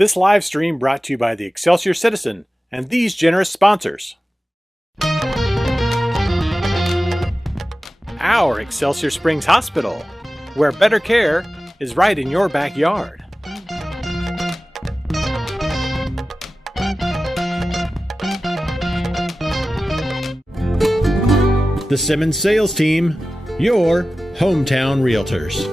This live stream brought to you by the Excelsior Citizen and these generous sponsors. Our Excelsior Springs Hospital, where better care is right in your backyard. The Simmons Sales Team, your hometown realtors.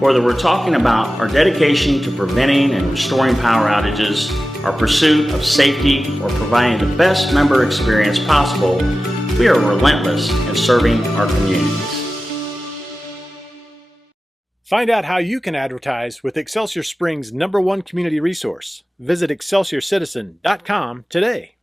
Whether we're talking about our dedication to preventing and restoring power outages, our pursuit of safety, or providing the best member experience possible, we are relentless in serving our communities. Find out how you can advertise with Excelsior Springs' #1 community resource. Visit excelsiorcitizen.com today.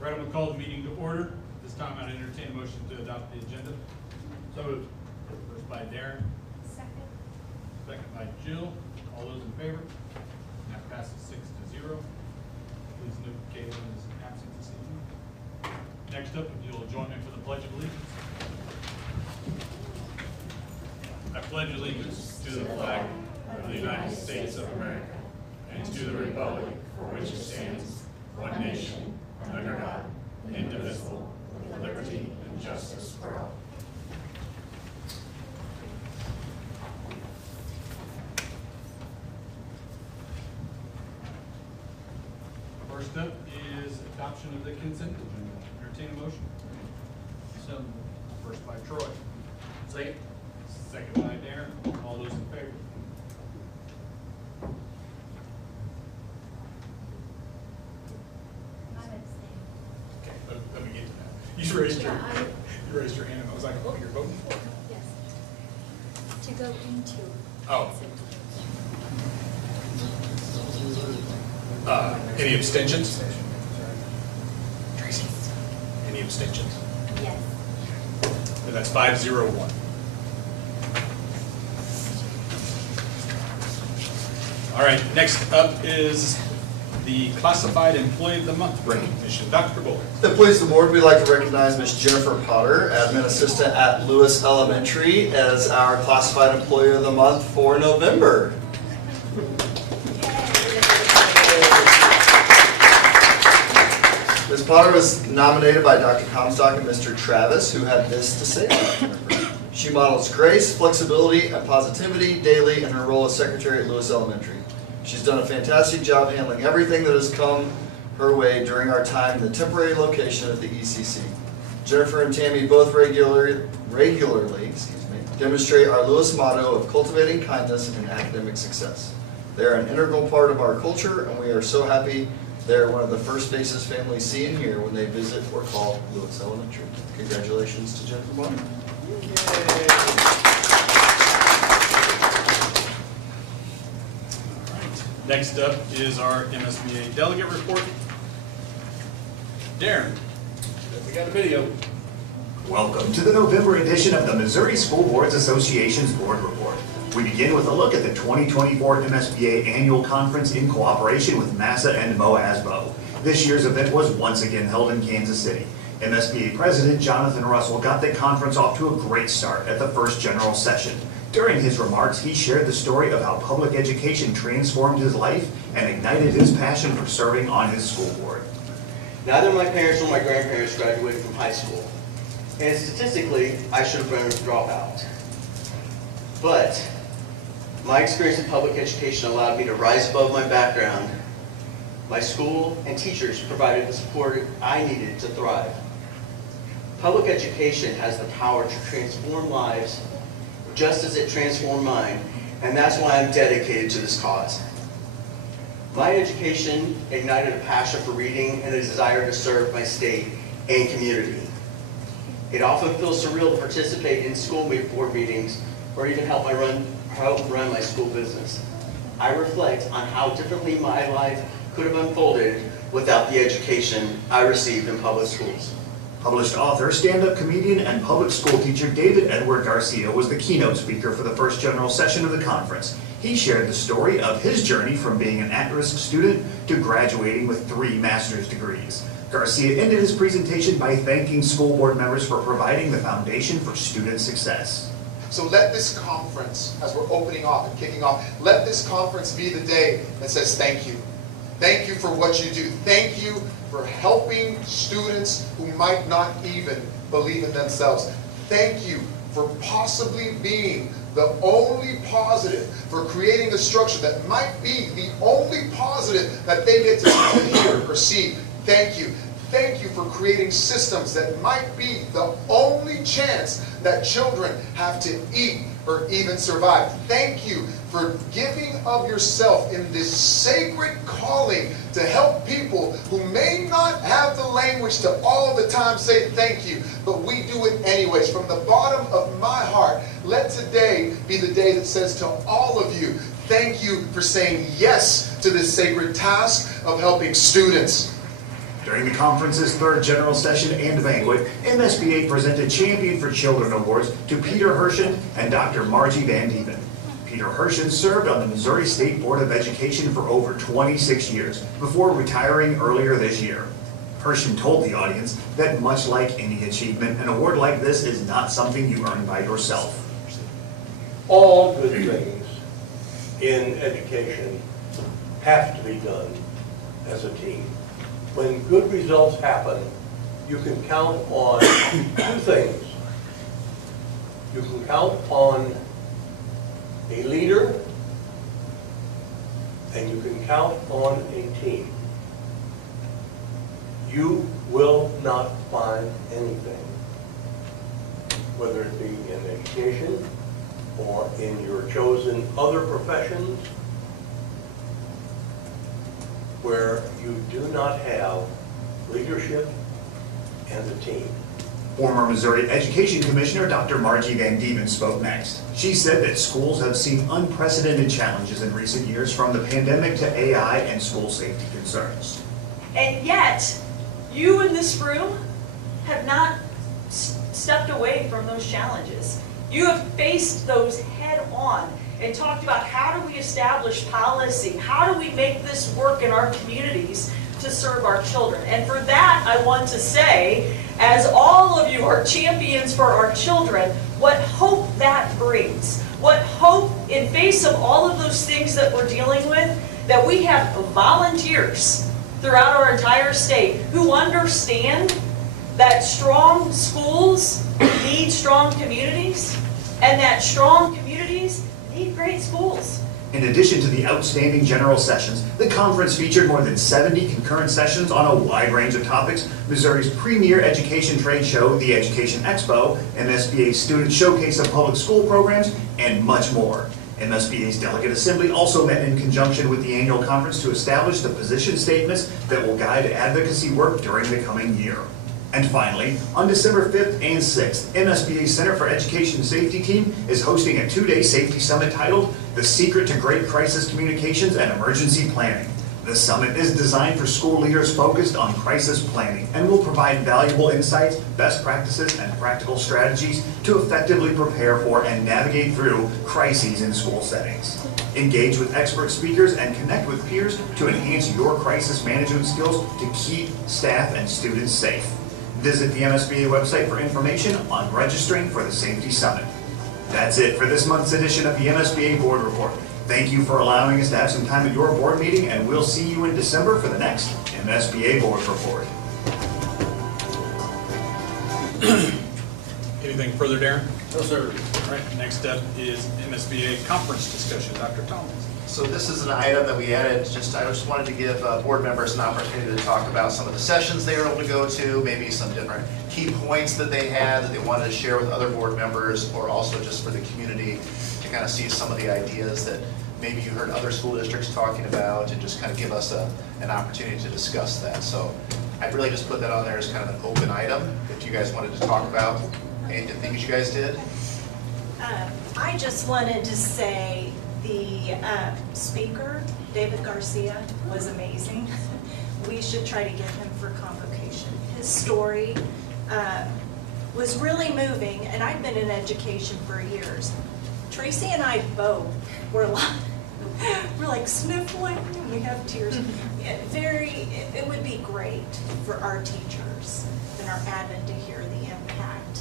Right, I'm going to call the meeting to order. This time I'd entertain a motion to adopt the agenda. So moved. First by Darren. Second. Second by Jill. All those in favor? That passes 6-0. Please note Caitlin is absent this evening. Next up, if you'll join me for the Pledge of Allegiance. I pledge allegiance to the flag of the United States of America and to the republic for which it stands, one nation, under God, indivisible, with liberty and justice for all. First up is adoption of the consent agenda. Entertain a motion. So, first by Troy. Second. Second by Darren. All those in favor? Okay, let me get to that. You raised your hand, and I was like, oh, you're voting for me. Yes. To go into. Oh. Any abstentions? Tracy? Any abstentions? Yes. And that's 5-0-1. All right, next up is the Classified Employee of the Month recognition. Dr. Bull. If it pleases the board, we'd like to recognize Ms. Jennifer Potter, Admin Assistant at Lewis Elementary, as our Classified Employee of the Month for November. Ms. Potter was nominated by Dr. Comstock and Mr. Travis, who had this to say about Jennifer. She models grace, flexibility, and positivity daily in her role as secretary at Lewis Elementary. She's done a fantastic job handling everything that has come her way during our time in the temporary location at the ECC. Jennifer and Tammy both regularly demonstrate our Lewis motto of cultivating kindness and academic success. They are an integral part of our culture, and we are so happy they're one of the first faces families see and hear when they visit or call Lewis Elementary. Congratulations to Jennifer Bonner. Next up is our MSBA delegate report. Darren, we got a video. Welcome to the November edition of the Missouri School Boards Association's Board Report. We begin with a look at the 2024 MSBA Annual Conference in cooperation with MASA and MOASBO. This year's event was once again held in Kansas City. MSBA President Jonathan Russell got the conference off to a great start at the first general session. During his remarks, he shared the story of how public education transformed his life and ignited his passion for serving on his school board. Neither my parents nor my grandparents graduated from high school. And statistically, I should have been a dropout. But my experience in public education allowed me to rise above my background. My school and teachers provided the support I needed to thrive. Public education has the power to transform lives just as it transformed mine, and that's why I'm dedicated to this cause. My education ignited a passion for reading and a desire to serve my state and community. It often feels surreal to participate in school board meetings or even help run my school business. I reflect on how differently my life could have unfolded without the education I received in public schools. Published author, stand-up comedian, and public school teacher David Edward Garcia was the keynote speaker for the first general session of the conference. He shared the story of his journey from being an at-risk student to graduating with 3 master's degrees. Garcia ended his presentation by thanking school board members for providing the foundation for student success. So let this conference, as we're opening off and kicking off, let this conference be the day that says thank you. Thank you for what you do. Thank you for helping students who might not even believe in themselves. Thank you for possibly being the only positive, for creating a structure that might be the only positive that they get to hear or see. Thank you. Thank you for creating systems that might be the only chance that children have to eat or even survive. Thank you for giving of yourself in this sacred calling to help people who may not have the language to all the time say thank you, but we do it anyways. From the bottom of my heart, let today be the day that says to all of you, thank you for saying yes to this sacred task of helping students. During the conference's 3rd general session and banquet, MSBA presented Champion for Children Awards to Peter Hershen and Dr. Margie Van Dieven. Peter Hershen served on the Missouri State Board of Education for over 26 years before retiring earlier this year. Hershen told the audience that much like any achievement, an award like this is not something you earn by yourself. All good things in education have to be done as a team. When good results happen, you can count on 2 things. You can count on a leader, and you can count on a team. You will not find anything, whether it be in education or in your chosen other professions, where you do not have leadership and a team. Former Missouri Education Commissioner Dr. Margie Van Dieven spoke next. She said that schools have seen unprecedented challenges in recent years, from the pandemic to AI and school safety concerns. And yet, you in this room have not stepped away from those challenges. You have faced those head on and talked about how do we establish policy, how do we make this work in our communities to serve our children. And for that, I want to say, as all of you are champions for our children, what hope that brings. What hope in face of all of those things that we're dealing with, that we have volunteers throughout our entire state who understand that strong schools need strong communities, and that strong communities need great schools. In addition to the outstanding general sessions, the conference featured more than 70 concurrent sessions on a wide range of topics: Missouri's premier education trade show, the Education Expo, MSBA's Student Showcase of Public School Programs, and much more. MSBA's Delegate Assembly also met in conjunction with the annual conference to establish the position statements that will guide advocacy work during the coming year. And finally, on December 5th and 6th, MSBA's Center for Education Safety team is hosting a 2-day safety summit titled The Secret to Great Crisis Communications and Emergency Planning. The summit is designed for school leaders focused on crisis planning and will provide valuable insights, best practices, and practical strategies to effectively prepare for and navigate through crises in school settings. Engage with expert speakers and connect with peers to enhance your crisis management skills to keep staff and students safe. Visit the MSBA website for information on registering for the Safety Summit. That's it for this month's edition of the MSBA Board Report. Thank you for allowing us to have some time at your board meeting, and we'll see you in December for the next MSBA Board Report. anything further, Darren? No, sir. All right, next up is MSBA conference discussion. Dr. Thomas. So this is an item that we added, I just wanted to give board members an opportunity to talk about some of the sessions they were able to go to, maybe some different key points that they had that they wanted to share with other board members, or also just for the community to kind of see some of the ideas that maybe you heard other school districts talking about, and just kind of give us an opportunity to discuss that. So I'd really just put that on there as kind of an open item if you guys wanted to talk about any of the things you guys did. I just wanted to say the speaker, David Garcia, was amazing. We should try to get him for convocation. His story was really moving, and I've been in education for years. Tracy and I both were like sniffling, and we have tears. It would be great for our teachers and our admin to hear the impact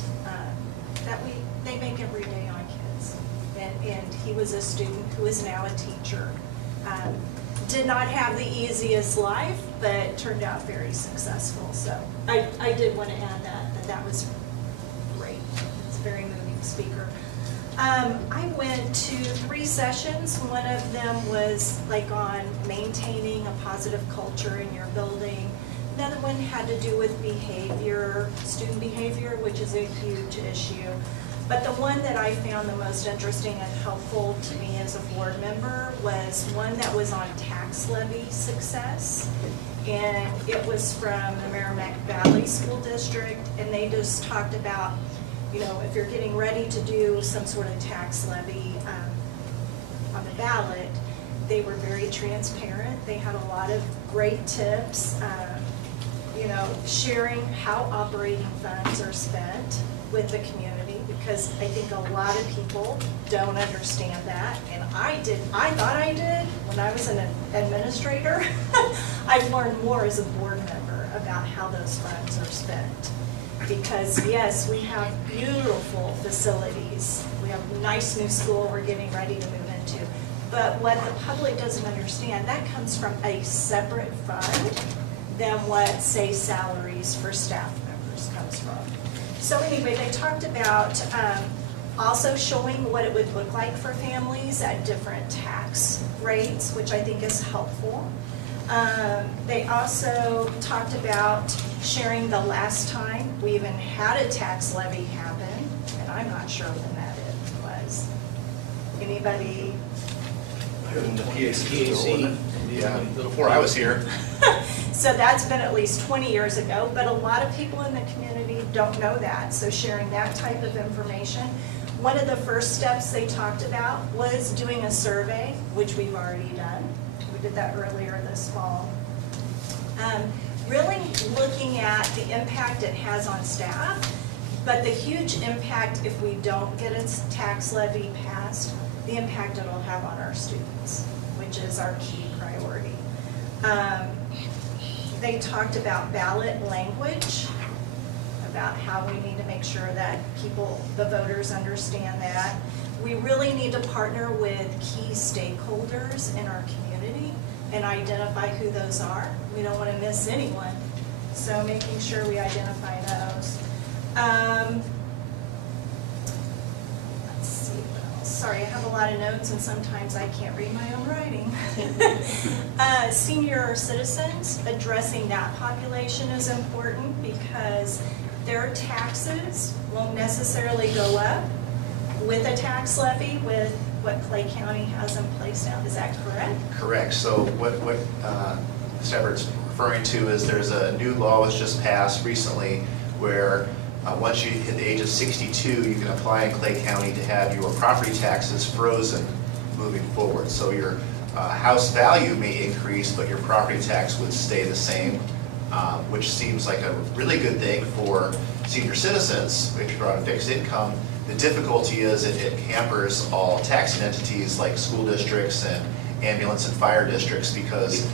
that they make every day on kids. And he was a student who is now a teacher. Did not have the easiest life, but turned out very successful. So I did want to add that was great. It's a very moving speaker. I went to 3 sessions. One of them was like on maintaining a positive culture in your building. Another one had to do with behavior, student behavior, which is a huge issue. But the one that I found the most interesting and helpful to me as a board member was one that was on tax levy success. And it was from the Merrimack Valley School District, and they just talked about, you know, if you're getting ready to do some sort of tax levy on the ballot, they were very transparent. They had a lot of great tips, you know, sharing how operating funds are spent with the community, because I think a lot of people don't understand that, and I thought I did when I was an administrator. I've learned more as a board member about how those funds are spent. Because yes, we have beautiful facilities. We have a nice new school we're getting ready to move into. But what the public doesn't understand, that comes from a separate fund than what, say, salaries for staff members comes from. So anyway, they talked about also showing what it would look like for families at different tax rates, which I think is helpful. They also talked about sharing the last time we even had a tax levy happen, and I'm not sure when that was. Anybody? The PAC. Yeah, before I was here. So that's been at least 20 years ago, but a lot of people in the community don't know that, so sharing that type of information. One of the first steps they talked about was doing a survey, which we've already done. We did that earlier this fall. Really looking at the impact it has on staff, but the huge impact if we don't get a tax levy passed, the impact it'll have on our students, which is our key priority. They talked about ballot language, about how we need to make sure that the voters understand that. We really need to partner with key stakeholders in our community and identify who those are. We don't want to miss anyone, so making sure we identify those. Let's see what else. Sorry, I have a lot of notes and sometimes I can't read my own writing. Senior citizens, addressing that population is important because their taxes won't necessarily go up with a tax levy with what Clay County has in place now. Is that correct? Correct. So what Ms. Everett's referring to is there's a new law was just passed recently where once you hit the age of 62, you can apply in Clay County to have your property taxes frozen moving forward. So your house value may increase, but your property tax would stay the same, which seems like a really good thing for senior citizens if you're on a fixed income. The difficulty is it hampers all taxing entities like school districts and ambulance and fire districts because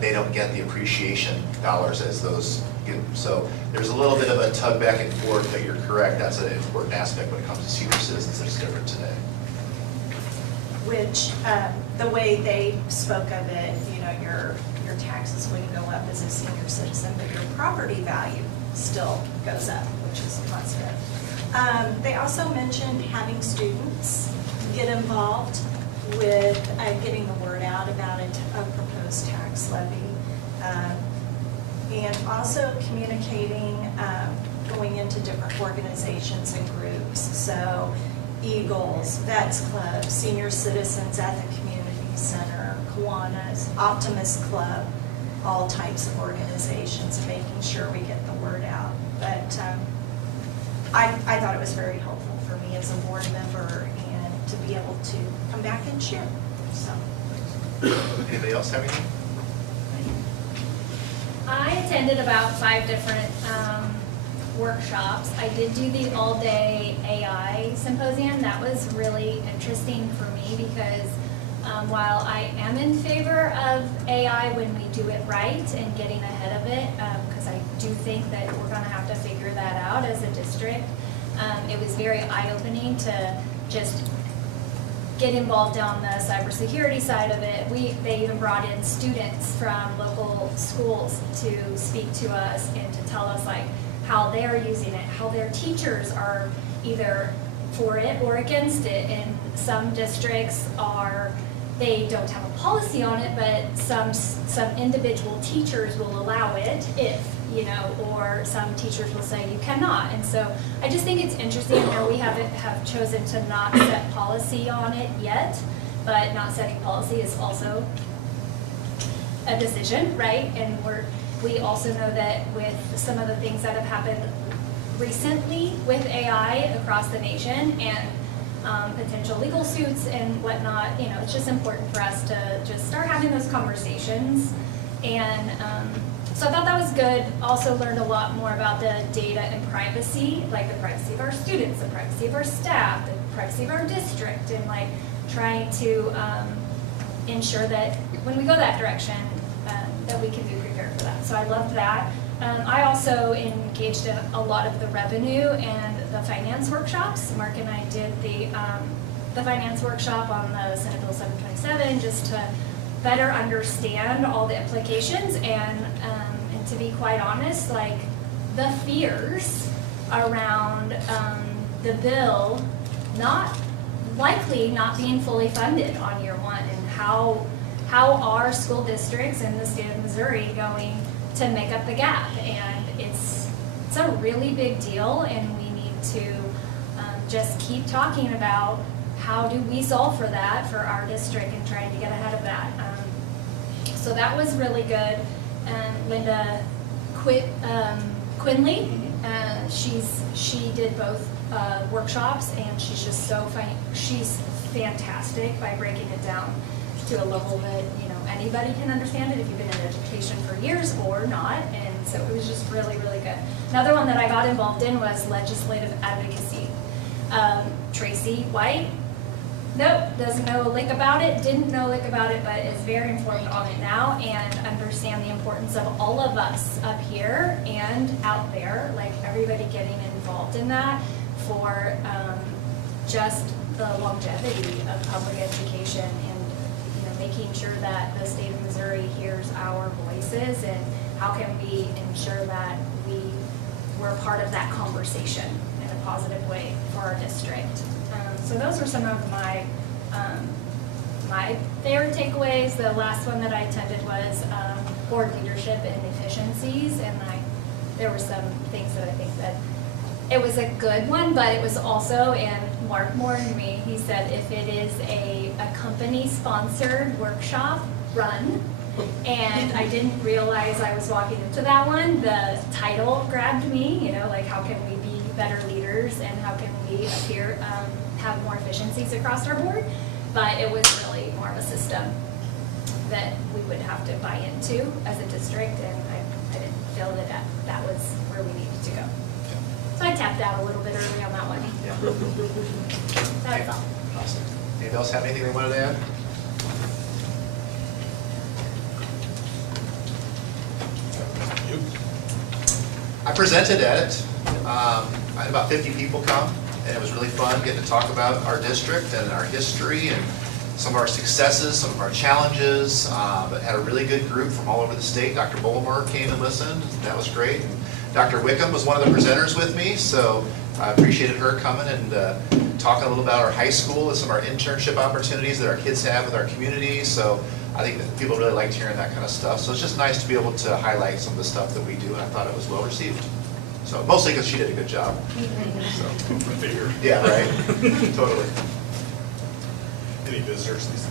they don't get the appreciation dollars as those get. So there's a little bit of a tug back and forth, but you're correct. That's an important aspect when it comes to senior citizens that's different today. Which, the way they spoke of it, you know, your taxes wouldn't go up as a senior citizen, but your property value still goes up, which is positive. They also mentioned having students get involved with getting the word out about a proposed tax levy. And also communicating, going into different organizations and groups. So Eagles, Vets Club, Senior Citizens at the Community Center, Kiwanis, Optimist Club, all types of organizations, making sure we get the word out. But I thought it was very helpful for me as a board member and to be able to come back and share. So. Anybody else have anything? I attended about 5 different workshops. I did do the all-day AI symposium. That was really interesting for me because while I am in favor of AI when we do it right and getting ahead of it, because I do think that we're going to have to figure that out as a district, it was very eye-opening to just get involved on the cybersecurity side of it. They even brought in students from local schools to speak to us and to tell us like how they're using it, how their teachers are either for it or against it. And some districts they don't have a policy on it, but some individual teachers will allow it if, or some teachers will say you cannot. And so I just think it's interesting where we have chosen to not set policy on it yet, but not setting policy is also a decision, right? And we also know that with some of the things that have happened recently with AI across the nation and potential legal suits and whatnot, it's just important for us to just start having those conversations. And so I thought that was good. Also learned a lot more about the data and privacy, like the privacy of our students, the privacy of our staff, the privacy of our district, and like trying to ensure that when we go that direction, that we can be prepared for that. So I loved that. I also engaged in a lot of the revenue and the finance workshops. Mark and I did the finance workshop on the Senate Bill 727 just to better understand all the implications and to be quite honest, like the fears around the bill not being fully funded on year one, and how are school districts in the state of Missouri going to make up the gap. And it's a really big deal, and we need to just keep talking about how do we solve for that for our district and trying to get ahead of that. So that was really good. Linda Quinley, she did both workshops, and she's just so funny. She's fantastic by breaking it down to a level that anybody can understand it if you've been in education for years or not. And so it was just really, really good. Another one that I got involved in was legislative advocacy. Tracy White, doesn't know a lick about it, didn't know a lick about it, but is very informed on it now and understand the importance of all of us up here and out there, like everybody getting involved in that for just the longevity of public education and making sure that the state of Missouri hears our voices, and how can we ensure that we're part of that conversation in a positive way for our district. So those were some of my favorite takeaways. The last one that I attended was board leadership and efficiencies, and there were some things that I think that it was a good one, but it was also, and Mark warned me, he said if it is a company-sponsored workshop, run. And I didn't realize I was walking into that one. The title grabbed me, like how can we be better leaders and how can we appear, have more efficiencies across our board. But it was really more of a system that we would have to buy into as a district, and I didn't feel that was where we needed to go. So I tapped out a little bit early on that one. Yeah. That's all. Awesome. Anybody else have anything they wanted to add? I presented at it. I had about 50 people come, and it was really fun getting to talk about our district and our history and some of our successes, some of our challenges, but had a really good group from all over the state. Dr. Bullimore came and listened. That was great. And Dr. Wickham was one of the presenters with me, so I appreciated her coming and talking a little about our high school and some of our internship opportunities that our kids have with our community. So I think that people really liked hearing that kind of stuff. So it's just nice to be able to highlight some of the stuff that we do, and I thought it was well received. So mostly because she did a good job. So. Yeah, right. Totally. Any visitors, Lisa?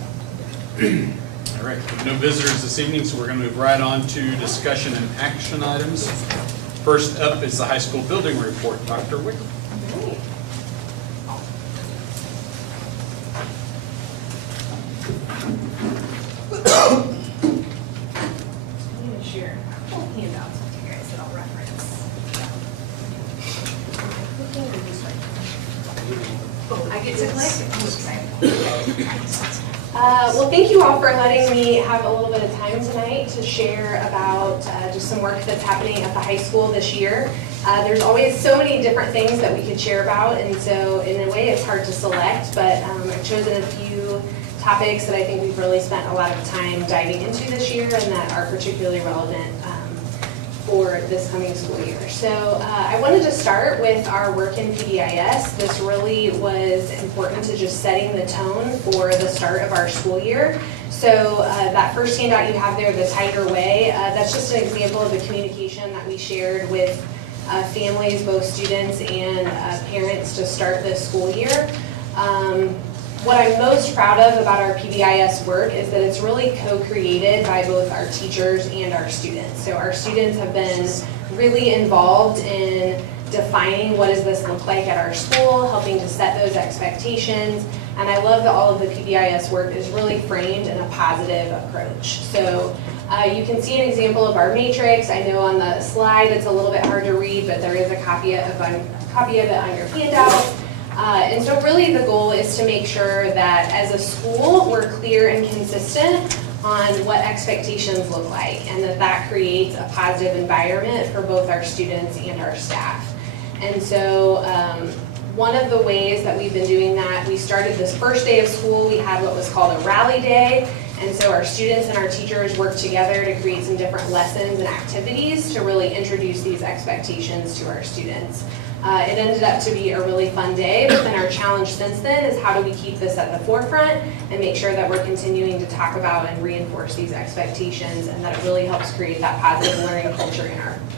All right, we have no visitors this evening, so we're going to move right on to discussion and action items. First up is the high school building report. Dr. Wick. Share a couple handouts with you guys that I'll reference. I get to click. Well, thank you all for letting me have a little bit of time tonight to share about just some work that's happening at the high school this year. There's always so many different things that we could share about, and so in a way it's hard to select, but I've chosen a few topics that I think we've really spent a lot of time diving into this year and that are particularly relevant for this coming school year. So I wanted to start with our work in PBIS. This really was important to just setting the tone for the start of our school year. So that first handout you have there, the Tiger Way, that's just an example of the communication that we shared with families, both students and parents, to start this school year. What I'm most proud of about our PBIS work is that it's really co-created by both our teachers and our students. So our students have been really involved in defining what does this look like at our school, helping to set those expectations, and I love that all of the PBIS work is really framed in a positive approach. So you can see an example of our matrix. I know on the slide it's a little bit hard to read, but there is a copy of it on your handout. And so really the goal is to make sure that as a school we're clear and consistent on what expectations look like, and that creates a positive environment for both our students and our staff. And so one of the ways that we've been doing that, we started this first day of school, we had what was called a rally day, and so our students and our teachers worked together to create some different lessons and activities to really introduce these expectations to our students. It ended up to be a really fun day, but then our challenge since then is how do we keep this at the forefront and make sure that we're continuing to talk about and reinforce these expectations, and that it really helps create that positive learning culture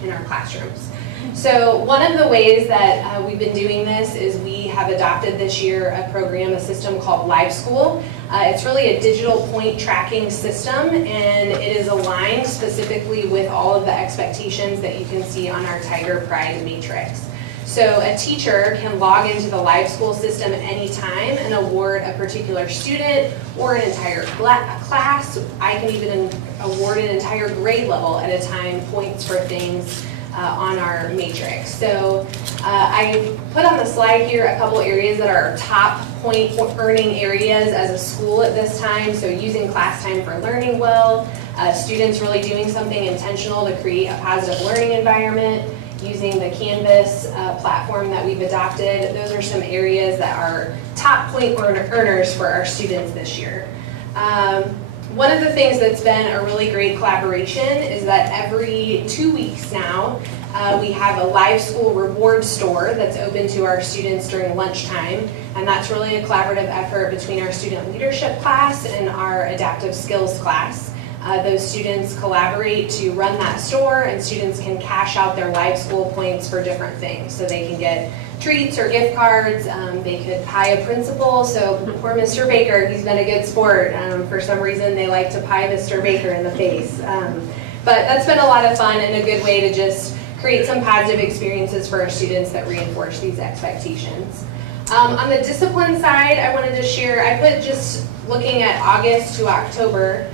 in our classrooms. So one of the ways that we've been doing this is we have adopted this year a system called Live School. It's really a digital point tracking system, and it is aligned specifically with all of the expectations that you can see on our Tiger Pride matrix. So a teacher can log into the Live School system at any time and award a particular student or an entire class. I can even award an entire grade level at a time points for things on our matrix. So I put on the slide here a couple areas that are our top point earning areas as a school at this time. So using class time for learning well, students really doing something intentional to create a positive learning environment, using the Canvas platform that we've adopted. Those are some areas that are top point earners for our students this year. One of the things that's been a really great collaboration is that every 2 weeks now, we have a Live School reward store that's open to our students during lunchtime, and that's really a collaborative effort between our student leadership class and our adaptive skills class. Those students collaborate to run that store, and students can cash out their Live School points for different things. So they can get treats or gift cards, they could pie a principal. So poor Mr. Baker, he's been a good sport. For some reason they like to pie Mr. Baker in the face. But that's been a lot of fun and a good way to just create some positive experiences for our students that reinforce these expectations. On the discipline side, I wanted to share, I put just looking at August to October,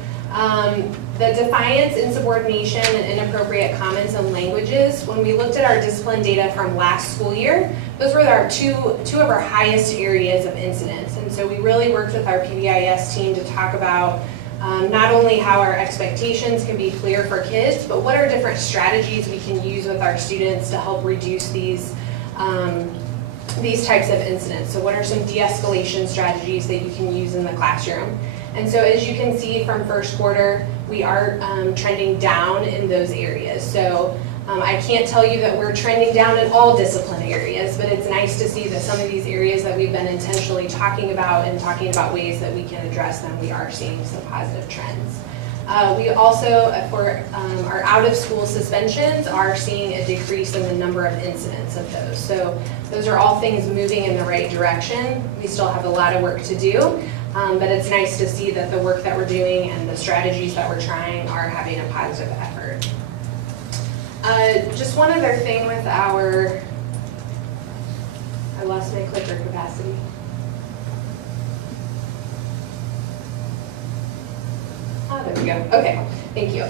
the defiance, insubordination, and inappropriate comments and languages. When we looked at our discipline data from last school year, those were our two of our highest areas of incidence. And so we really worked with our PBIS team to talk about not only how our expectations can be clear for kids, but what are different strategies we can use with our students to help reduce these types of incidents. So what are some de-escalation strategies that you can use in the classroom? And so as you can see from first quarter, we are trending down in those areas. So I can't tell you that we're trending down in all discipline areas, but it's nice to see that some of these areas that we've been intentionally talking about and talking about ways that we can address them, we are seeing some positive trends. We also, for our out-of-school suspensions, are seeing a decrease in the number of incidents of those. So those are all things moving in the right direction. We still have a lot of work to do, but it's nice to see that the work that we're doing and the strategies that we're trying are having a positive effort. Just one other thing with our, I lost my clicker capacity. There we go. Okay, thank you.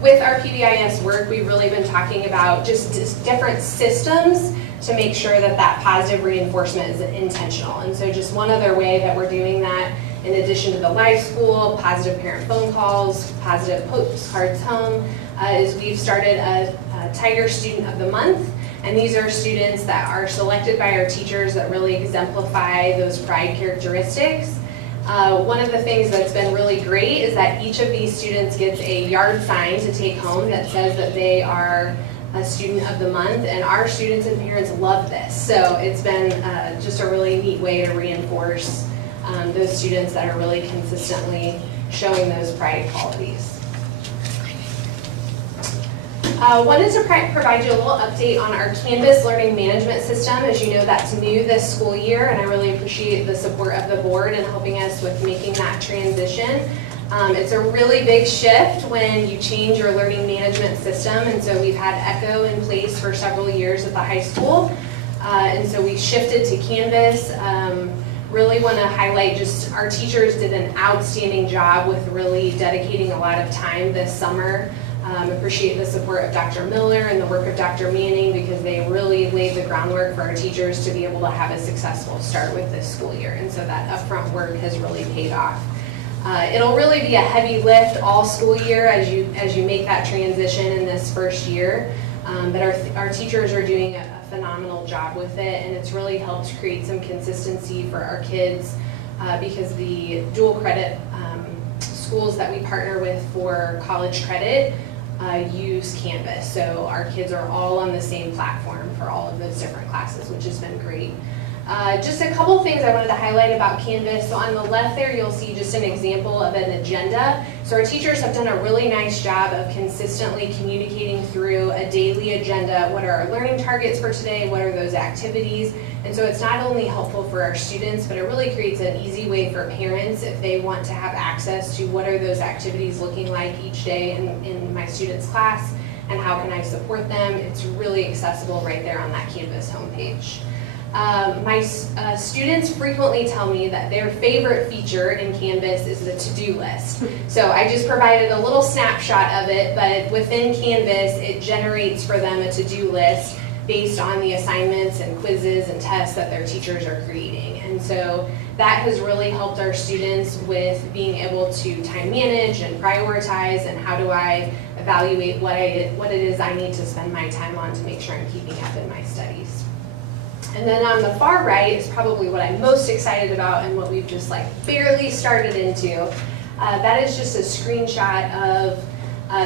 With our PBIS work, we've really been talking about just different systems to make sure that that positive reinforcement is intentional. And so just one other way that we're doing that, in addition to the live school, positive parent phone calls, positive postcards home, is we've started a Tiger Student of the Month. And these are students that are selected by our teachers that really exemplify those pride characteristics. One of the things that's been really great is that each of these students gets a yard sign to take home that says that they are a student of the month, and our students and parents love this. So it's been just a really neat way to reinforce those students that are really consistently showing those pride qualities. Wanted to provide you a little update on our Canvas learning management system. As you know, that's new this school year, and I really appreciate the support of the board in helping us with making that transition. It's a really big shift when you change your learning management system, and so we've had Echo in place for several years at the high school, and so we shifted to Canvas. Really want to highlight just our teachers did an outstanding job with really dedicating a lot of time this summer. Appreciate the support of Dr. Miller and the work of Dr. Manning, because they really laid the groundwork for our teachers to be able to have a successful start with this school year. And so that upfront work has really paid off. It'll really be a heavy lift all school year as you make that transition in this first year. But our teachers are doing a phenomenal job with it, and it's really helped create some consistency for our kids because the dual credit schools that we partner with for college credit use Canvas. So our kids are all on the same platform for all of those different classes, which has been great. Just a couple things I wanted to highlight about Canvas. So on the left there, you'll see just an example of an agenda. So our teachers have done a really nice job of consistently communicating through a daily agenda. What are our learning targets for today? What are those activities? And so it's not only helpful for our students, but it really creates an easy way for parents if they want to have access to what are those activities looking like each day in my student's class, and how can I support them. It's really accessible right there on that Canvas homepage. My students frequently tell me that their favorite feature in Canvas is the to-do list. So I just provided a little snapshot of it, but within Canvas, it generates for them a to-do list based on the assignments and quizzes and tests that their teachers are creating. And so that has really helped our students with being able to time manage and prioritize, and how do I evaluate what it is I need to spend my time on to make sure I'm keeping up in my studies. And then on the far right is probably what I'm most excited about, and what we've just like barely started into. That is just a screenshot of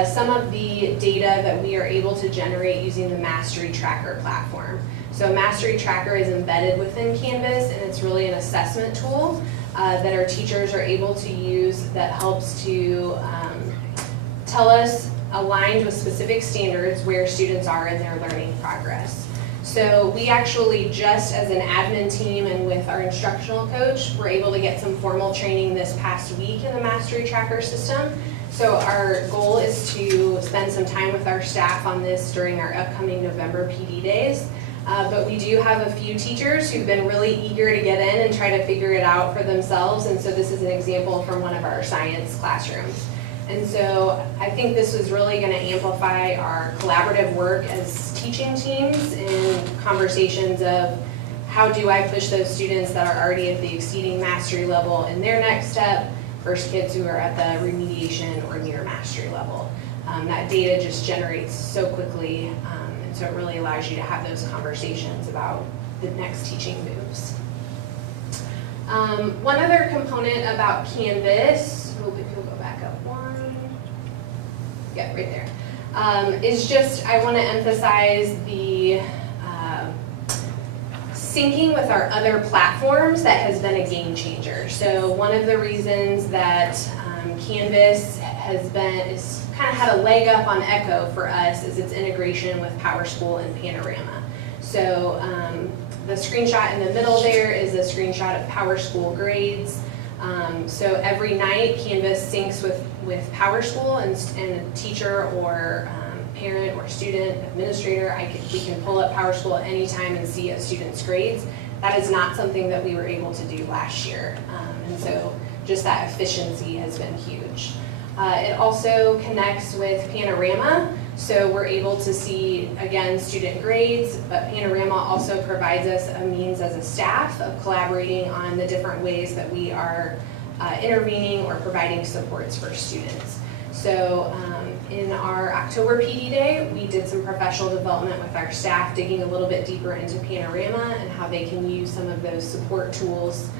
some of the data that we are able to generate using the Mastery Tracker platform. So Mastery Tracker is embedded within Canvas, and it's really an assessment tool that our teachers are able to use that helps to tell us, aligned with specific standards, where students are in their learning progress. So we actually, just as an admin team and with our instructional coach, were able to get some formal training this past week in the Mastery Tracker system. So our goal is to spend some time with our staff on this during our upcoming November PD days. But we do have a few teachers who've been really eager to get in and try to figure it out for themselves. And so this is an example from one of our science classrooms. And so I think this is really going to amplify our collaborative work as teaching teams in conversations of how do I push those students that are already at the exceeding mastery level in their next step versus kids who are at the remediation or near mastery level. That data just generates so quickly, and so it really allows you to have those conversations about the next teaching moves. One other component about Canvas, hope it will go back up one. Yeah, right there. is just, I want to emphasize the syncing with our other platforms that has been a game changer. So one of the reasons that Canvas is kind of had a leg up on Echo for us is its integration with PowerSchool and Panorama. So the screenshot in the middle there is a screenshot of PowerSchool grades. So every night Canvas syncs with PowerSchool, and a teacher or parent or student, administrator, we can pull up PowerSchool at any time and see a student's grades. That is not something that we were able to do last year. And so just that efficiency has been huge. It also connects with Panorama, so we're able to see, again, student grades, but Panorama also provides us a means as a staff of collaborating on the different ways that we are intervening or providing supports for students. So in our October PD Day, we did some professional development with our staff, digging a little bit deeper into Panorama and how they can use some of those support tools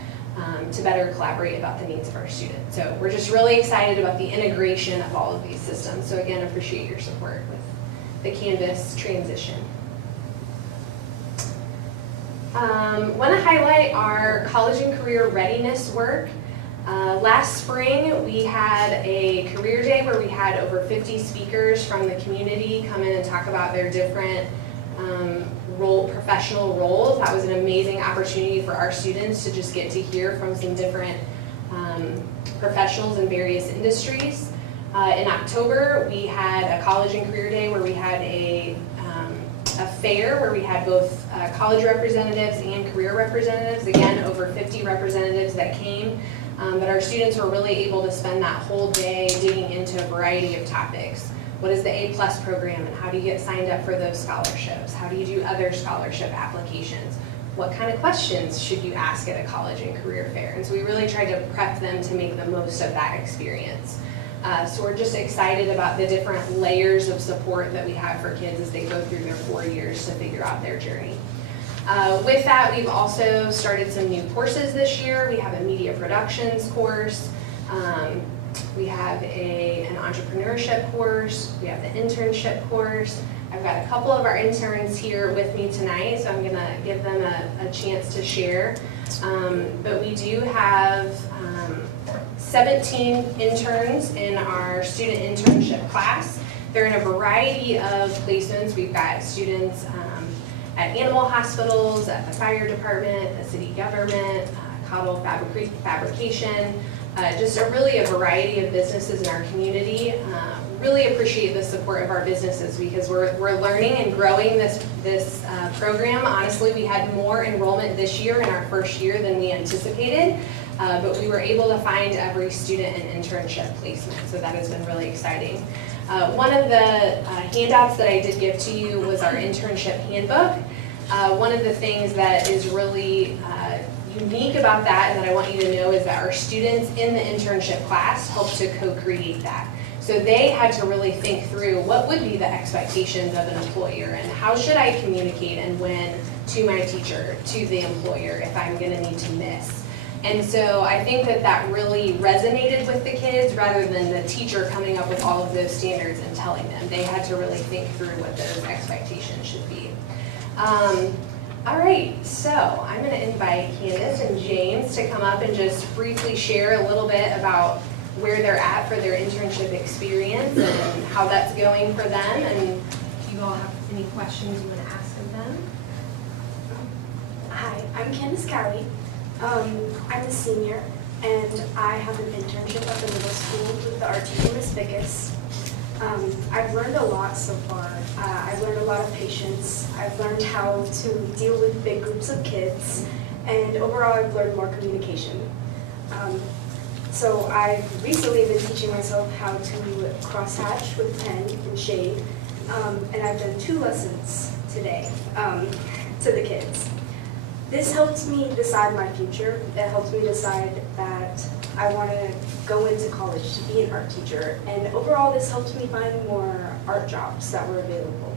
to better collaborate about the needs of our students. So we're just really excited about the integration of all of these systems. So again, appreciate your support with the Canvas transition. Want to highlight our college and career readiness work. Last spring, we had a career day where we had over 50 speakers from the community come in and talk about their different professional roles. That was an amazing opportunity for our students to just get to hear from some different professionals in various industries. In October, we had a college and career day where we had a fair where we had both college representatives and career representatives. Again, over 50 representatives that came. But our students were really able to spend that whole day digging into a variety of topics. What is the A+ program, and how do you get signed up for those scholarships? How do you do other scholarship applications? What kind of questions should you ask at a college and career fair? And so we really tried to prep them to make the most of that experience. So we're just excited about the different layers of support that we have for kids as they go through their 4 years to figure out their journey. With that, we've also started some new courses this year. We have a media productions course. We have an entrepreneurship course. We have the internship course. I've got a couple of our interns here with me tonight, so I'm going to give them a chance to share. But we do have 17 interns in our student internship class. They're in a variety of placements. We've got students at animal hospitals, at the fire department, the city government, Cottle Fabrication, just really a variety of businesses in our community. Really appreciate the support of our businesses because we're learning and growing this program. Honestly, we had more enrollment this year in our first year than we anticipated, but we were able to find every student an internship placement, so that has been really exciting. One of the handouts that I did give to you was our internship handbook. One of the things that is really unique about that and that I want you to know is that our students in the internship class helped to co-create that. So they had to really think through what would be the expectations of an employer and how should I communicate and when to my teacher, to the employer if I'm going to need to miss. And so I think that really resonated with the kids rather than the teacher coming up with all of those standards and telling them. They had to really think through what those expectations should be. All right, so I'm going to invite Candace and James to come up and just briefly share a little bit about where they're at for their internship experience and how that's going for them, and if you all have any questions you want to ask of them. Hi, I'm Candace Cowie. I'm a senior, and I have an internship at the middle school with the art teacher, Ms. Vickus. I've learned a lot so far. I've learned a lot of patience. I've learned how to deal with big groups of kids, and overall I've learned more communication. So I've recently been teaching myself how to crosshatch with pen and shade, and I've done 2 lessons today to the kids. This helps me decide my future. It helps me decide that I want to go into college to be an art teacher. And overall, this helps me find more art jobs that were available.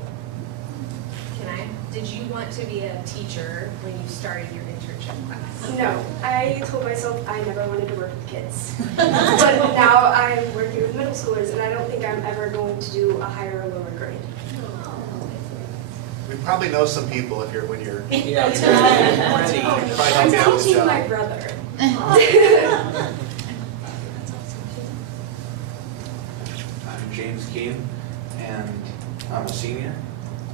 Can I? Did you want to be a teacher when you started your internship class? No, I told myself I never wanted to work with kids. But now I'm working with middle schoolers, and I don't think I'm ever going to do a higher or lower grade. We probably know some people if you're when you're Yeah. ready. You can probably help I'm you out with this teaching my job. brother. I'm James Keane, and I'm a senior.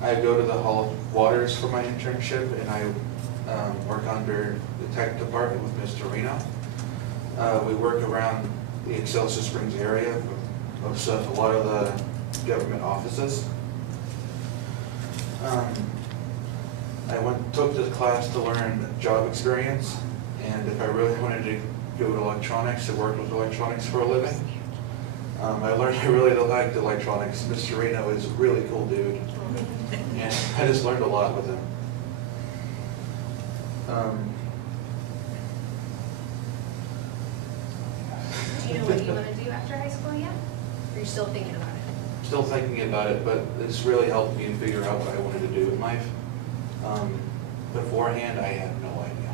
I go to the Hall of Waters for my internship, and I work under the tech department with Mr. Reno. We work around the Excelsior Springs area, most of a lot of the government offices. I took this class to learn job experience, and if I really wanted to go to electronics, I worked with electronics for a living. I learned I really liked electronics. Mr. Reno is a really cool dude, and I just learned a lot with him. Do you know what you want to do after high school yet? Or are you still thinking about it? Still thinking about it, but it's really helped me figure out what I wanted to do in life. Beforehand, I had no idea.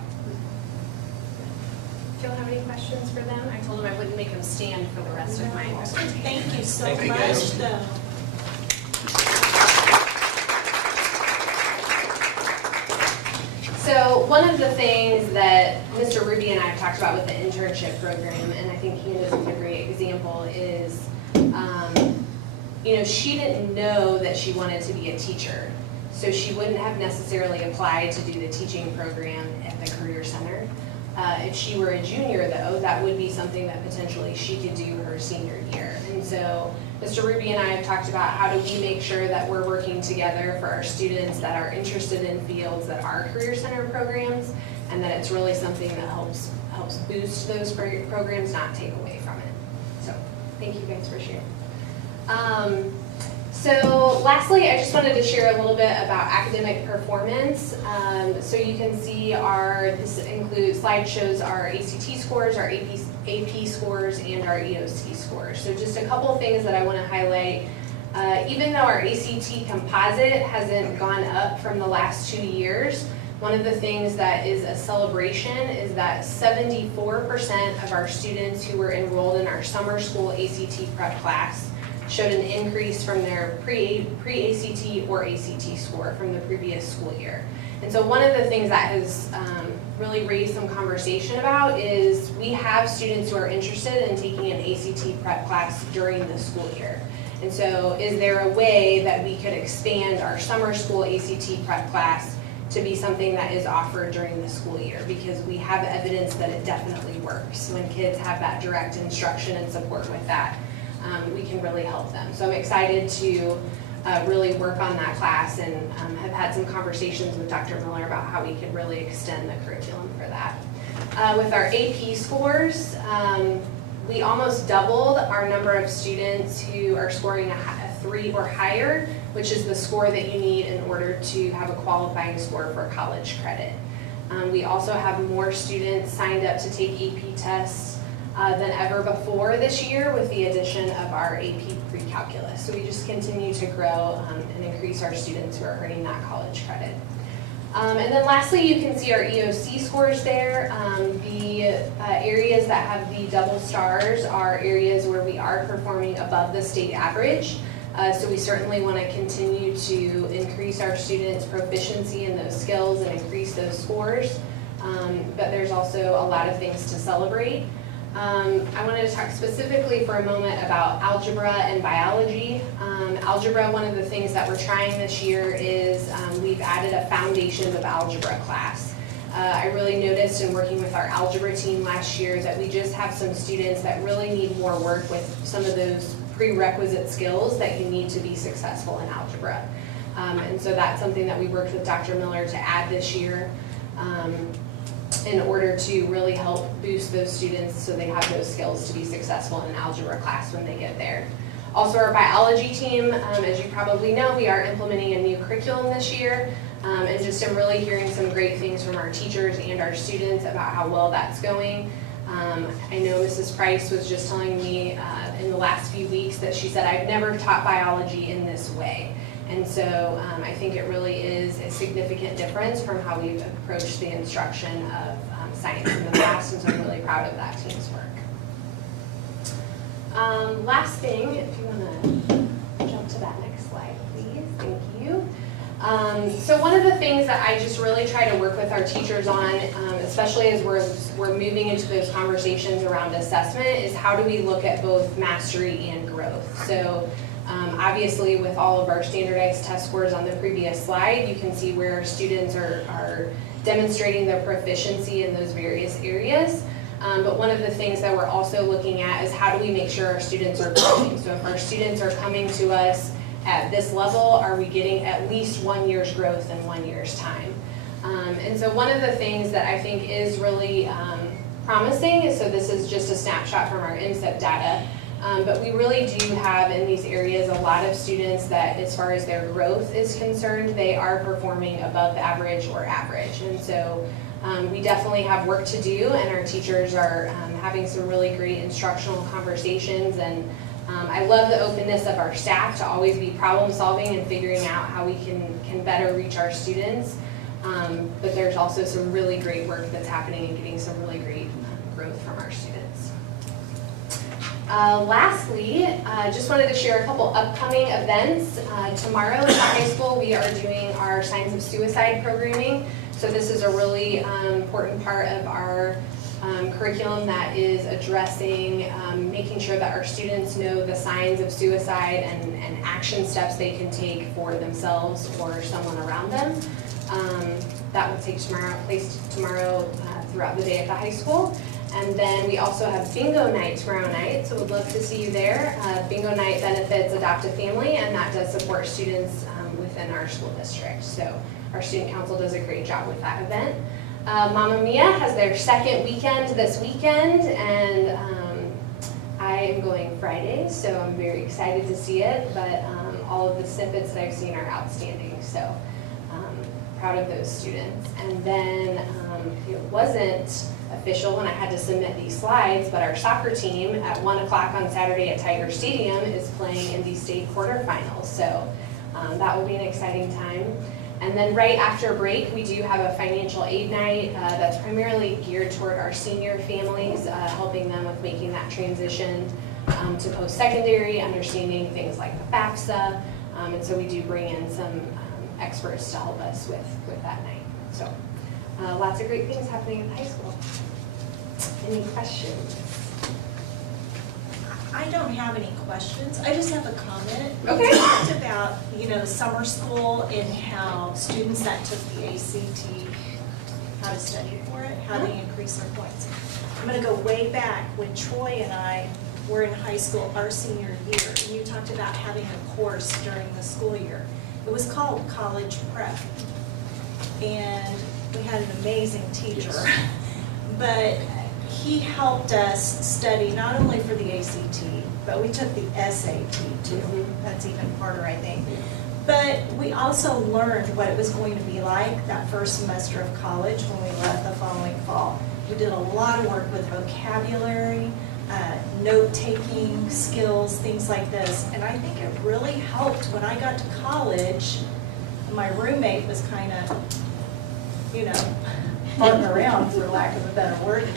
Do you have any questions for them? I told them I wouldn't make them stand for the rest of my presentation. Thank you so Thank you, much, guys. though. So one of the things that Mr. Ruby and I have talked about with the internship program, and I think Candace is a great example, is you know, she didn't know that she wanted to be a teacher. So she wouldn't have necessarily applied to do the teaching program at the Career Center. If she were a junior, though, that would be something that potentially she could do her senior year. And so Mr. Ruby and I have talked about how do we make sure that we're working together for our students that are interested in fields that are Career Center programs, and that it's really something that helps boost those programs, not take away from it. So thank you guys for sharing. So lastly, I just wanted to share a little bit about academic performance. So you can see this includes, slide shows our ACT scores, our AP scores, and our EOC scores. So just a couple things that I want to highlight. Even though our ACT composite hasn't gone up from the last 2 years, one of the things that is a celebration is that 74% of our students who were enrolled in our summer school ACT prep class showed an increase from their pre-ACT or ACT score from the previous school year. And so one of the things that has really raised some conversation about is we have students who are interested in taking an ACT prep class during the school year. And so is there a way that we could expand our summer school ACT prep class to be something that is offered during the school year? Because we have evidence that it definitely works. When kids have that direct instruction and support with that, we can really help them. So I'm excited to really work on that class, and have had some conversations with Dr. Miller about how we could really extend the curriculum for that. With our AP scores, we almost doubled our number of students who are scoring a 3 or higher, which is the score that you need in order to have a qualifying score for college credit. We also have more students signed up to take AP tests than ever before this year with the addition of our AP pre-calculus. So we just continue to grow and increase our students who are earning that college credit. And then lastly, you can see our EOC scores there. The areas that have the double stars are areas where we are performing above the state average. So we certainly want to continue to increase our students' proficiency in those skills and increase those scores. But there's also a lot of things to celebrate. I wanted to talk specifically for a moment about algebra and biology. Algebra, one of the things that we're trying this year is we've added a Foundations of Algebra class. I really noticed in working with our algebra team last year that we just have some students that really need more work with some of those prerequisite skills that you need to be successful in algebra. And so that's something that we worked with Dr. Miller to add this year. In order to really help boost those students so they have those skills to be successful in an algebra class when they get there. Also, our biology team, as you probably know, we are implementing a new curriculum this year, and just I'm really hearing some great things from our teachers and our students about how well that's going. I know Mrs. Price was just telling me in the last few weeks that she said, I've never taught biology in this way. And so I think it really is a significant difference from how we've approached the instruction of science in the past, and so I'm really proud of that team's work. Last thing, if you want to jump to that next slide, please. Thank you. So one of the things that I just really try to work with our teachers on, especially as we're moving into those conversations around assessment, is how do we look at both mastery and growth. So obviously with all of our standardized test scores on the previous slide, you can see where our students are demonstrating their proficiency in those various areas. But one of the things that we're also looking at is how do we make sure our students are growing. So if our students are coming to us at this level, are we getting at least 1 year's growth in 1 year's time? And so one of the things that I think is really promising is, so this is just a snapshot from our MSIP data, but we really do have in these areas a lot of students that, as far as their growth is concerned, they are performing above average or average. And so we definitely have work to do, and our teachers are having some really great instructional conversations. And I love the openness of our staff to always be problem solving and figuring out how we can better reach our students. But there's also some really great work that's happening and getting some really great growth from our students. Lastly, just wanted to share a couple upcoming events. Tomorrow at the high school we are doing our Signs of Suicide programming. So this is a really important part of our curriculum that is addressing making sure that our students know the signs of suicide and action steps they can take for themselves or someone around them. That will take place tomorrow throughout the day at the high school. And then we also have bingo night tomorrow night, so we'd love to see you there. Bingo night benefits Adopt a Family, and that does support students within our school district. So our student council does a great job with that event. Mamma Mia has their second weekend this weekend, and I am going Friday, so I'm very excited to see it, but all of the snippets that I've seen are outstanding, so proud of those students. And then it wasn't official when I had to submit these slides, but our soccer team at 1 o'clock on Saturday at Tiger Stadium is playing in the state quarterfinals, so that will be an exciting time. And then right after break, we do have a financial aid night that's primarily geared toward our senior families, helping them with making that transition to post-secondary, understanding things like the FAFSA, and so we do bring in some experts to help us with that night. So lots of great things happening at the high school. Any questions? I don't have any questions. I just have a comment. Okay. We talked about, summer school and how students that took the ACT, how to study for it, how they increase their points. I'm going to go way back when Troy and I were in high school our senior year, and you talked about having a course during the school year. It was called College Prep, and we had an amazing teacher, but he helped us study not only for the ACT, but we took the SAT too. That's even harder, I think. But we also learned what it was going to be like that first semester of college when we left the following fall. We did a lot of work with vocabulary, note-taking skills, things like this. And I think it really helped when I got to college. My roommate was kind of, farting around, for lack of a better word.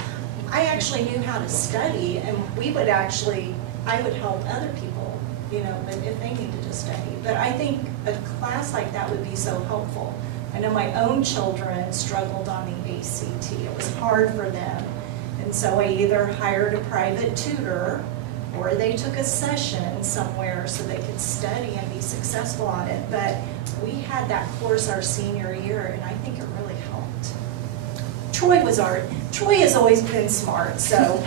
I actually knew how to study, and I would help other people, if they needed to study. But I think a class like that would be so helpful. I know my own children struggled on the ACT. It was hard for them. And so I either hired a private tutor or they took a session somewhere so they could study and be successful on it. But we had that course our senior year, and I think it really helped. Troy has always been smart, so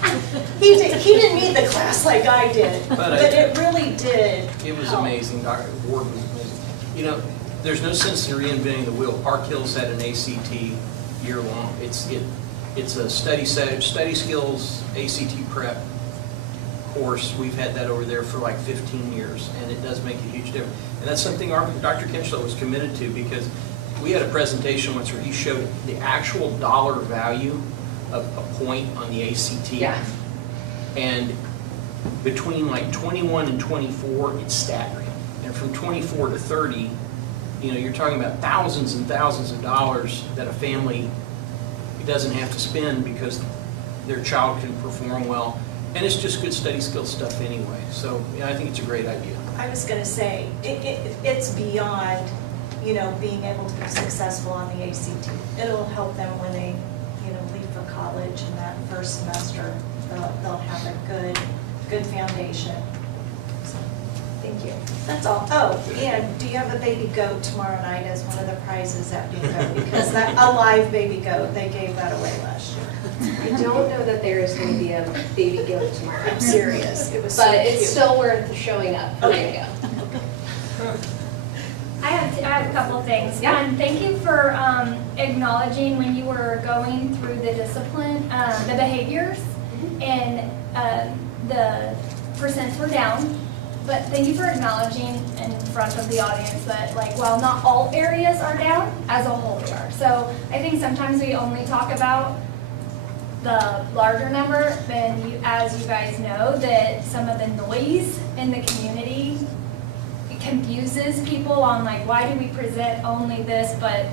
he didn't need the class like I did, but it really did. It was amazing. Dr. Ward was amazing. There's no sense in reinventing the wheel. Park Hills had an ACT year long. It's a study skills ACT prep course. We've had that over there for like 15 years, and it does make a huge difference. And that's something Dr. Kinchlow was committed to, because we had a presentation once where he showed the actual dollar value of a point on the ACT. Yeah. And between like 21 and 24, it's staggering. And from 24 to 30, you know, you're talking about thousands and thousands of dollars that a family doesn't have to spend because their child can perform well. And it's just good study skills stuff anyway. So yeah, I think it's a great idea. I was going to say, it's beyond, you know, being able to be successful on the ACT. It'll help them when they, you know, leave for college in that first semester. They'll have a good foundation. So, thank you. That's all. Oh, and do you have a baby goat tomorrow night as one of the prizes at bingo? Because a live baby goat, they gave that away last year. I don't know that there is going to be a baby goat tomorrow. I'm serious. It was but so it's cute. still worth showing up. Okay. I have a couple things. Yeah. One, thank you for acknowledging when you were going through the discipline, the behaviors, and the percents were down. But thank you for acknowledging in front of the audience that, like, while not all areas are down, as a whole they are. So I think sometimes we only talk about the larger number, and as you guys know, that some of the noise in the community confuses people on, like, why do we present only this, but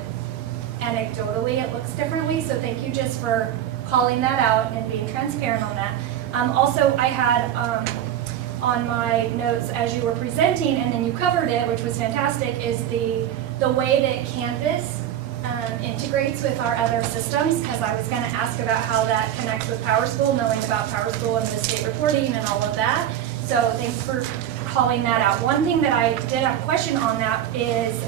anecdotally it looks differently. So thank you just for calling that out and being transparent on that. Also, I had on my notes as you were presenting, and then you covered it, which was fantastic, is the way that Canvas integrates with our other systems, because I was going to ask about how that connects with PowerSchool, knowing about PowerSchool and the state reporting and all of that. So thanks for calling that out. One thing that I did have a question on that is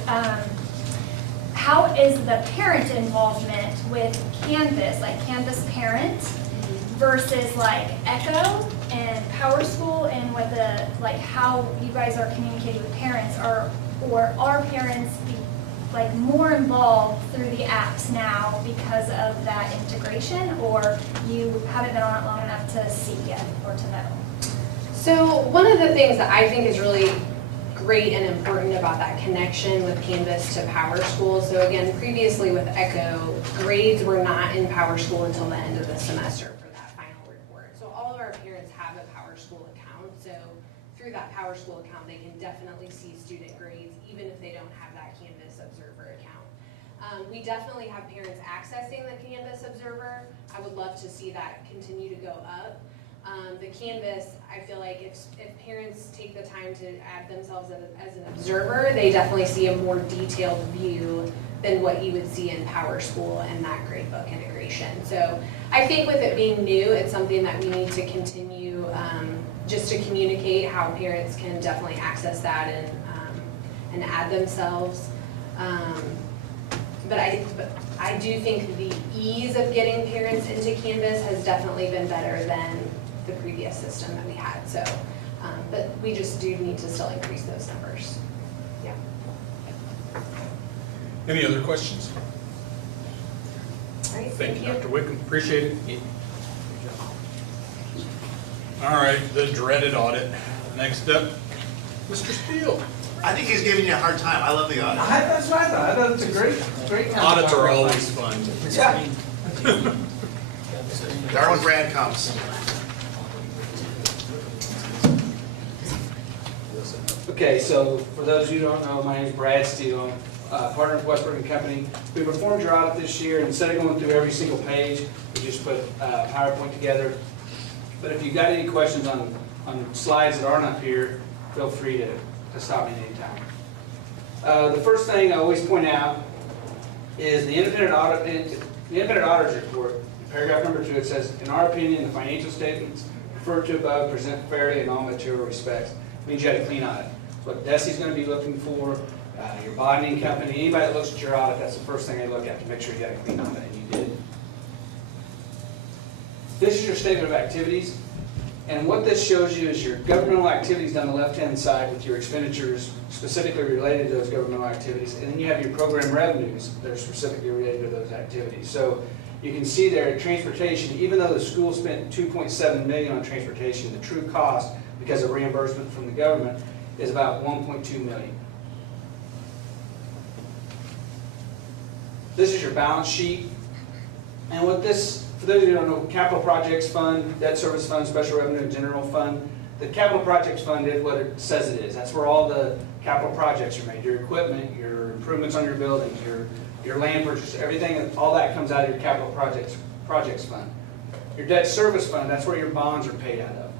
how is the parent involvement with Canvas, like Canvas Parent versus like Echo and PowerSchool, and what the, like, how you guys are communicating with parents, or are parents like more involved through the apps now because of that integration, or you haven't been on it long enough to see yet or to know? So one of the things that I think is really great and important about that connection with Canvas to PowerSchool, so again, previously with Echo, grades were not in PowerSchool until the end of the semester for that final report. So all of our parents have a PowerSchool account, so through that PowerSchool account, they can definitely see student grades, even if they don't have that Canvas Observer account. We definitely have parents accessing the Canvas Observer. I would love to see that continue to go up. The Canvas, I feel like if parents take the time to add themselves as an observer, they definitely see a more detailed view than what you would see in PowerSchool and that gradebook integration. So I think with it being new, it's something that we need to continue just to communicate how parents can definitely access that and add themselves. But I do think the ease of getting parents into Canvas has definitely been better than the previous system that we had. So, but we just do need to still increase those numbers. Yeah. Any other questions? All right, Thank you, Dr. Wickham. Appreciate it. All right, the dreaded audit. Next up, Mr. Steele. I think he's giving you a hard time. I love the audit. That's what I thought. I thought it's a great time. Audits are always fun. Yeah. Darwin Brand comes. Okay, so for those of you who don't know, my name is Brad Steele. I'm partner with Westbrook and Company. We performed your audit this year, and instead of going through every single page, we just put PowerPoint together. But if you've got any questions on slides that aren't up here, feel free to stop me anytime. The first thing I always point out is the independent auditor's report. In paragraph number 2, it says, in our opinion, the financial statements referred to above present fairly in all material respects. It means you had a clean audit. What DESI's going to be looking for, your bonding company, anybody that looks at your audit, that's the first thing they look at to make sure you got a clean audit, and you did. This is your statement of activities, and what this shows you is your governmental activities on the left-hand side with your expenditures specifically related to those governmental activities, and then you have your program revenues that are specifically related to those activities. So you can see there, transportation, even though the school spent $2.7 million on transportation, the true cost, because of reimbursement from the government, is about $1.2 million. This is your balance sheet. And what this, for those of you who don't know, capital projects fund, debt service fund, special revenue, and general fund. The capital projects fund is what it says it is. That's where all the capital projects are made, your equipment, your improvements on your buildings, your land purchase, everything, all that comes out of your capital projects fund. Your debt service fund, that's where your bonds are paid out of,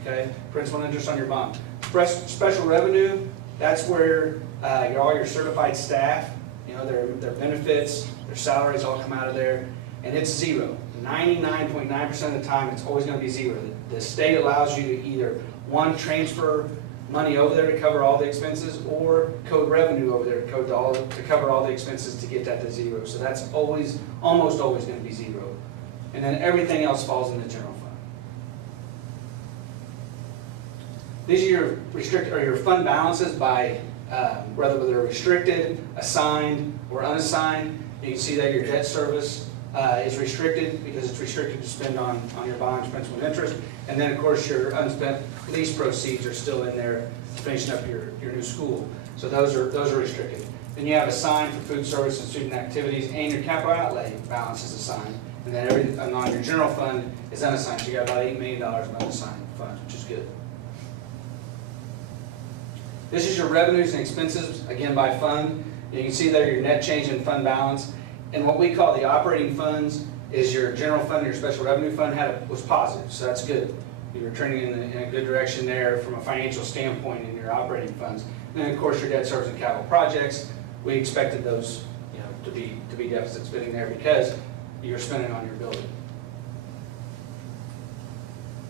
okay? Principal and interest on your bond. Special revenue, that's where all your certified staff, you know, their benefits, their salaries all come out of there, and it's zero. 99.9% of the time, it's always going to be zero. The state allows you to either, one, transfer money over there to cover all the expenses, or code revenue over there to cover all the expenses to get that to zero. So that's always, almost always going to be zero. And then everything else falls in the general fund. These are your fund balances by whether they're restricted, assigned, or unassigned. You can see that your debt service is restricted because it's restricted to spend on your bonds, principal, and interest. And then, of course, your unspent lease proceeds are still in there finishing up your new school. So those are restricted. Then you have assigned for food service and student activities, and your capital outlay balance is assigned. And then on your general fund is unassigned. So you got about $8 million in unassigned funds, which is good. This is your revenues and expenses, again by fund. You can see there your net change in fund balance. And what we call the operating funds is your general fund, your special revenue fund was positive, so that's good. You're trending in a good direction there from a financial standpoint in your operating funds. And then of course your debt service and capital projects, we expected those, you know, to be deficit spending there because you're spending on your building.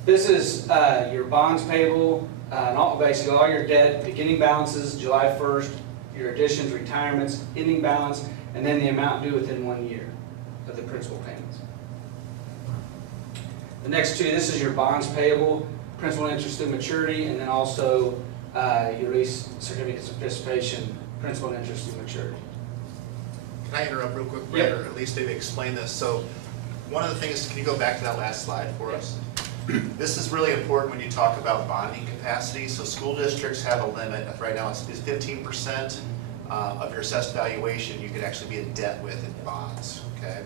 This is your bonds payable, and basically all your debt, beginning balances July 1st, your additions, retirements, ending balance, and then the amount due within 1 year of the principal payments. The next two, this is your bonds payable, principal and interest through maturity, and then also your lease certificates of participation, principal and interest through maturity. Can I interrupt real quick, Brad, or at least maybe explain this? So one of the things, can you go back to that last slide for us? This is really important when you talk about bonding capacity. So school districts have a limit. Right now it's 15% of your assessed valuation you could actually be in debt with in bonds, okay?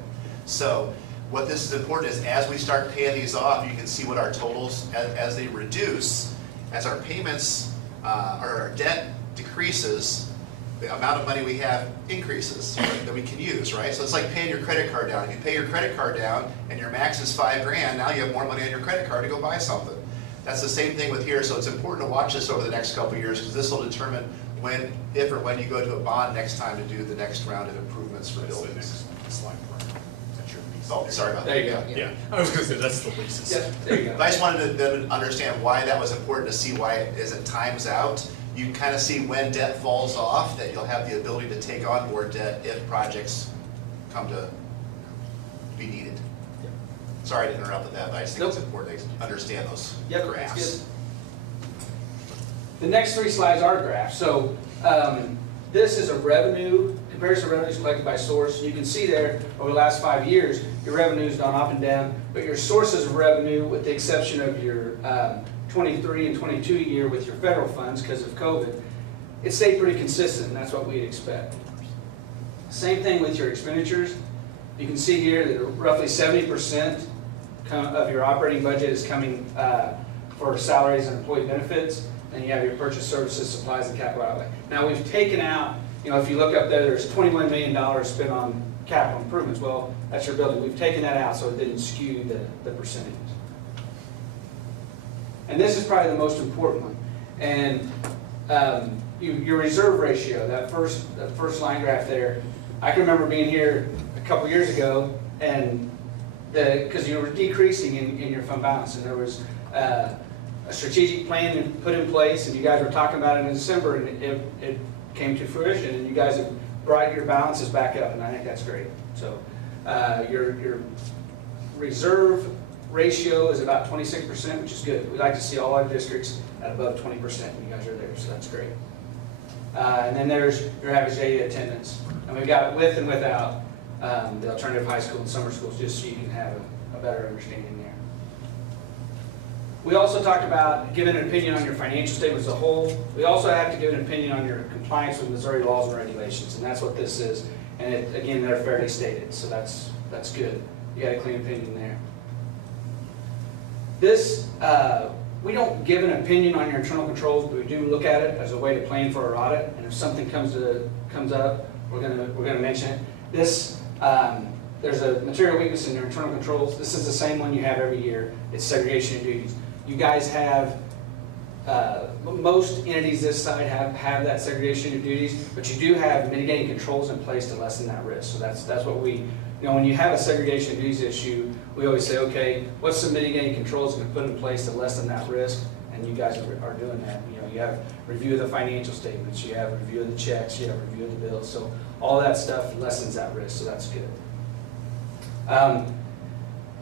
So what this is important is as we start paying these off, you can see what our totals, as they reduce, as our payments, or our debt decreases, the amount of money we have increases that we can use, right? So it's like paying your credit card down. If you pay your credit card down and your max is $5,000, now you have more money on your credit card to go buy something. That's the same thing with here, so it's important to watch this over the next couple of years because this will determine when, if or when you go to a bond next time to do the next round of improvements for buildings. Slide. That's your piece. Oh, sorry about that. There you go. Yeah, I was going to say that's the leases. Yeah, there you go. But I just wanted them to understand why that was important to see why, as it times out, you can kind of see when debt falls off, that you'll have the ability to take on more debt if projects come to be needed. Sorry to interrupt with that, but I just think it's important to understand those graphs. That's good. The next three slides are graphs. So this is a revenue, comparison of revenues collected by source. You can see there over the last 5 years, your revenue's gone up and down, but your sources of revenue, with the exception of your 23 and 22 year with your federal funds because of COVID, it stayed pretty consistent, and that's what we'd expect. Same thing with your expenditures. You can see here that roughly 70% of your operating budget is coming for salaries and employee benefits, and you have your purchase services, supplies, and capital outlay. Now we've taken out, you know, if you look up there, there's $21 million spent on capital improvements. Well, that's your building. We've taken that out so it didn't skew the percentage. And this is probably the most important one. And your reserve ratio, that first line graph there, I can remember being here a couple years ago, and because you were decreasing in your fund balance, and there was a strategic plan put in place, and you guys were talking about it in December, and it came to fruition, and you guys have brought your balances back up, and I think that's great. So your reserve ratio is about 26%, which is good. We like to see all our districts at above 20%. You guys are there, so that's great. And then there's your average daily attendance. And we've got with and without the alternative high school and summer schools, just so you can have a better understanding there. We also talked about giving an opinion on your financial statements as a whole. We also have to give an opinion on your compliance with Missouri laws and regulations, and that's what this is. And again, they're fairly stated, so that's good. You got a clean opinion there. This we don't give an opinion on your internal controls, but we do look at it as a way to plan for our audit. And if something comes up, we're gonna mention it. This, there's a material weakness in your internal controls. This is the same one you have every year. It's segregation of duties. You guys have, most entities this side have that segregation of duties, but you do have mitigating controls in place to lessen that risk. So that's what we, when you have a segregation of duties issue, we always say, okay, what's some mitigating controls we can put in place to lessen that risk? And you guys are doing that. You have review of the financial statements, you have review of the checks, you have review of the bills. So all that stuff lessens that risk, so that's good.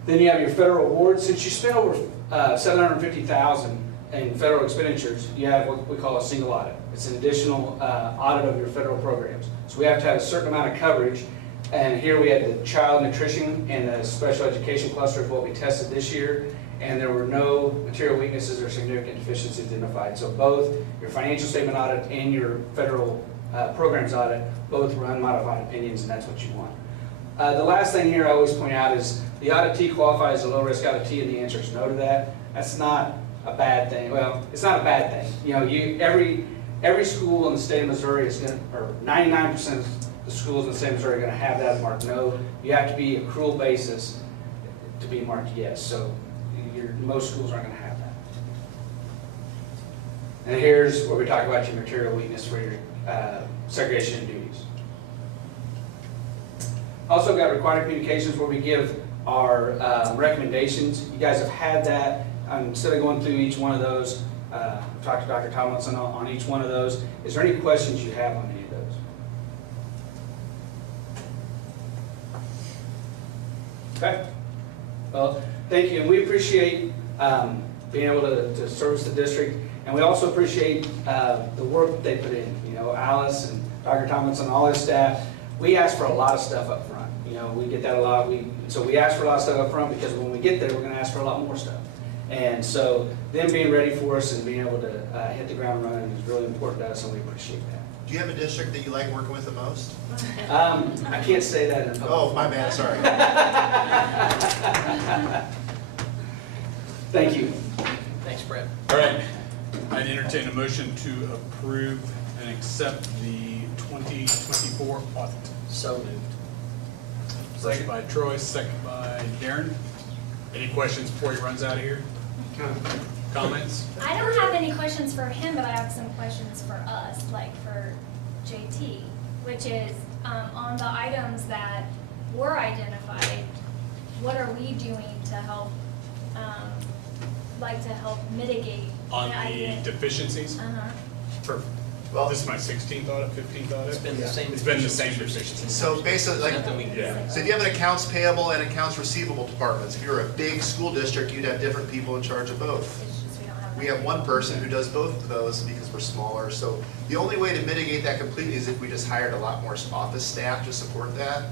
Then you have your federal awards. Since you spent over $750,000 in federal expenditures, you have what we call a single audit. It's an additional audit of your federal programs. So we have to have a certain amount of coverage. And here we had the child nutrition and the special education cluster is what we tested this year. And there were no material weaknesses or significant deficiencies identified. So both your financial statement audit and your federal programs audit both were unmodified opinions, and that's what you want. The last thing here I always point out is the auditee qualifies as a low-risk auditee, and the answer is no to that. That's not a bad thing. Well, it's not a bad thing. Every school in the state of Missouri is going to, or 99% of the schools in the state of Missouri are going to have that marked no. You have to be accrual basis to be marked yes. So most schools aren't going to have that. And here's where we talk about your material weakness for your segregation of duties. Also got required communications where we give our recommendations. You guys have had that. Instead of going through each one of those, I've talked to Dr. Tomlinson on each one of those. Is there any questions you have on any of those? Okay. Well, thank you, and we appreciate being able to service the district, and we also appreciate the work that they put in. Alice and Dr. Tomlinson and all his staff. We ask for a lot of stuff up front. We get that a lot. So we ask for a lot of stuff up front because when we get there, we're going to ask for a lot more stuff. And so them being ready for us and being able to hit the ground running is really important to us, and we appreciate that. Do you have a district that you like working with the most? I can't say that in public. Oh, my bad, sorry. Thank you. Thanks, Brett. All right, I'd entertain a motion to approve and accept the 2024 audit. So moved. First by Troy, second by Darren. Any questions before he runs out of here? Comments? I don't have any questions for him, but I have some questions for us, like for JT, which is on the items that were identified, what are we doing to help, to help mitigate On the deficiencies? Perfect. Well, this is my 16th audit, 15th audit. It's been the same. It's been the same deficiencies. So basically, Nothing we can do. so if you have an accounts payable and accounts receivable departments, if you're a big school district, you'd have different people in charge of both. It's just we don't have. We have one person who does both of those because we're smaller. So the only way to mitigate that completely is if we just hired a lot more office staff to support that.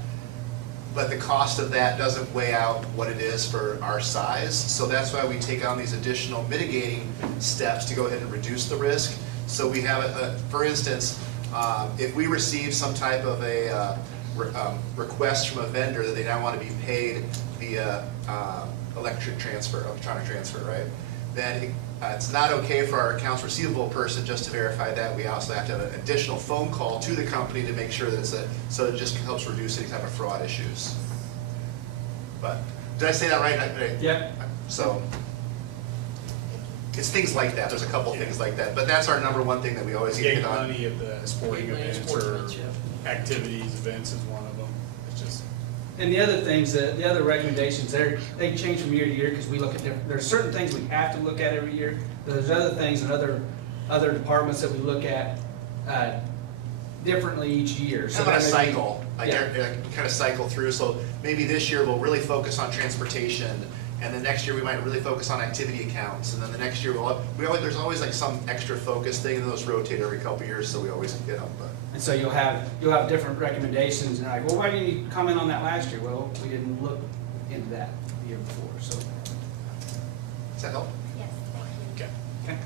But the cost of that doesn't weigh out what it is for our size. So that's why we take on these additional mitigating steps to go ahead and reduce the risk. So we have, for instance, if we receive some type of a request from a vendor that they now want to be paid via electronic transfer, right? Then it's not okay for our accounts receivable person just to verify that. We also have to have an additional phone call to the company to make sure that so it just helps reduce any type of fraud issues. But did I say that right? Yeah. So it's things like that. There's a couple things like that, but that's our number one thing that we always get on. Money of the sporting events or activities, events is one of them. It's just. And the other things, the other recommendations, they change from year to year because we look at different. There's certain things we have to look at every year. But there's other things and other departments that we look at differently each year. So kind of a cycle. Yeah. Kind of cycle through. So maybe this year we'll really focus on transportation. And the next year we might really focus on activity accounts, and then the next year there's always like some extra focus thing, and those rotate every couple of years, so we always get them. But. And so you'll have different recommendations, and like, well, why didn't you comment on that last year? Well, we didn't look into that the year before. So does that help? Yes, thank you. Okay.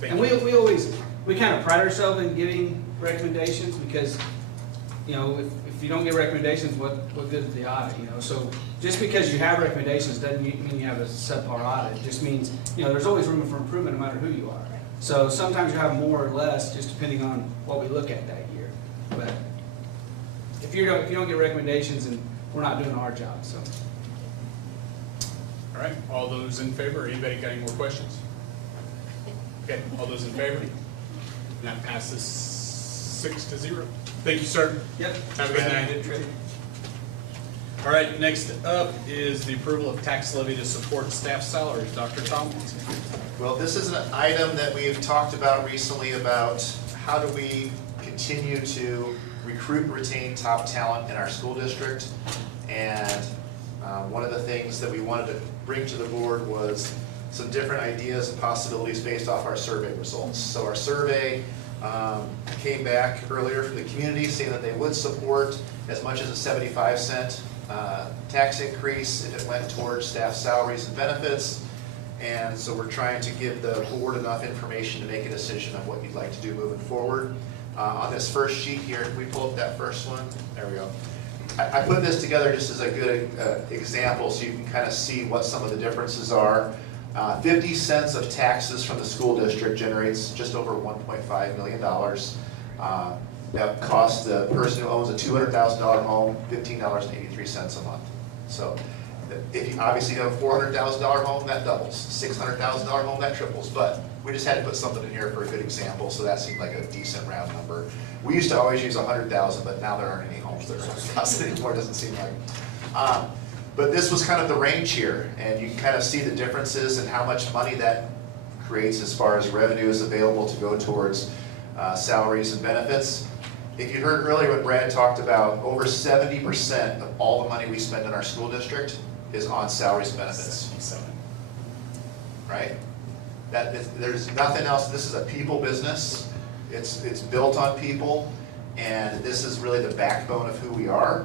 Thank And you. we kind of pride ourselves in giving recommendations because, if if you don't get recommendations, what good is the audit, you know? So just because you have recommendations doesn't mean you have a subpar audit. It just means, you know, there's always room for improvement no matter who you are. So sometimes you have more or less, just depending on what we look at that year. But if you don't get recommendations, and we're not doing our job, so. All right, all those in favor, anybody got any more questions? Okay, all those in favor? That passes 6-0. Thank you, sir. Yep. Have a good night. All right, next up is the approval of tax levy to support staff salaries. Dr. Tomlinson. Well, this is an item that we've talked about recently about how do we continue to recruit and retain top talent in our school district. And one of the things that we wanted to bring to the board was some different ideas and possibilities based off our survey results. So our survey came back earlier from the community saying that they would support as much as a 75-cent tax increase if it went towards staff salaries and benefits. And so we're trying to give the board enough information to make a decision on what you'd like to do moving forward. On this first sheet here, can we pull up that first one? There we go. I put this together just as a good example so you can kind of see what some of the differences are. 50 cents of taxes from the school district generates just over $1.5 million. That costs the person who owns a $200,000 home $15.83 a month. So if you obviously have a $400,000 home, that doubles. $600,000 home, that triples. But we just had to put something in here for a good example, so that seemed like a decent round number. We used to always use 100,000, but now there aren't any homes that are 100,000 anymore, doesn't seem like. But this was kind of the range here, and you can kind of see the differences and how much money that creates as far as revenue is available to go towards salaries and benefits. If you heard earlier what Brad talked about, over 70% of all the money we spend in our school district is on salaries and benefits. 77. Right? There's nothing else. This is a people business. It's built on people, and this is really the backbone of who we are.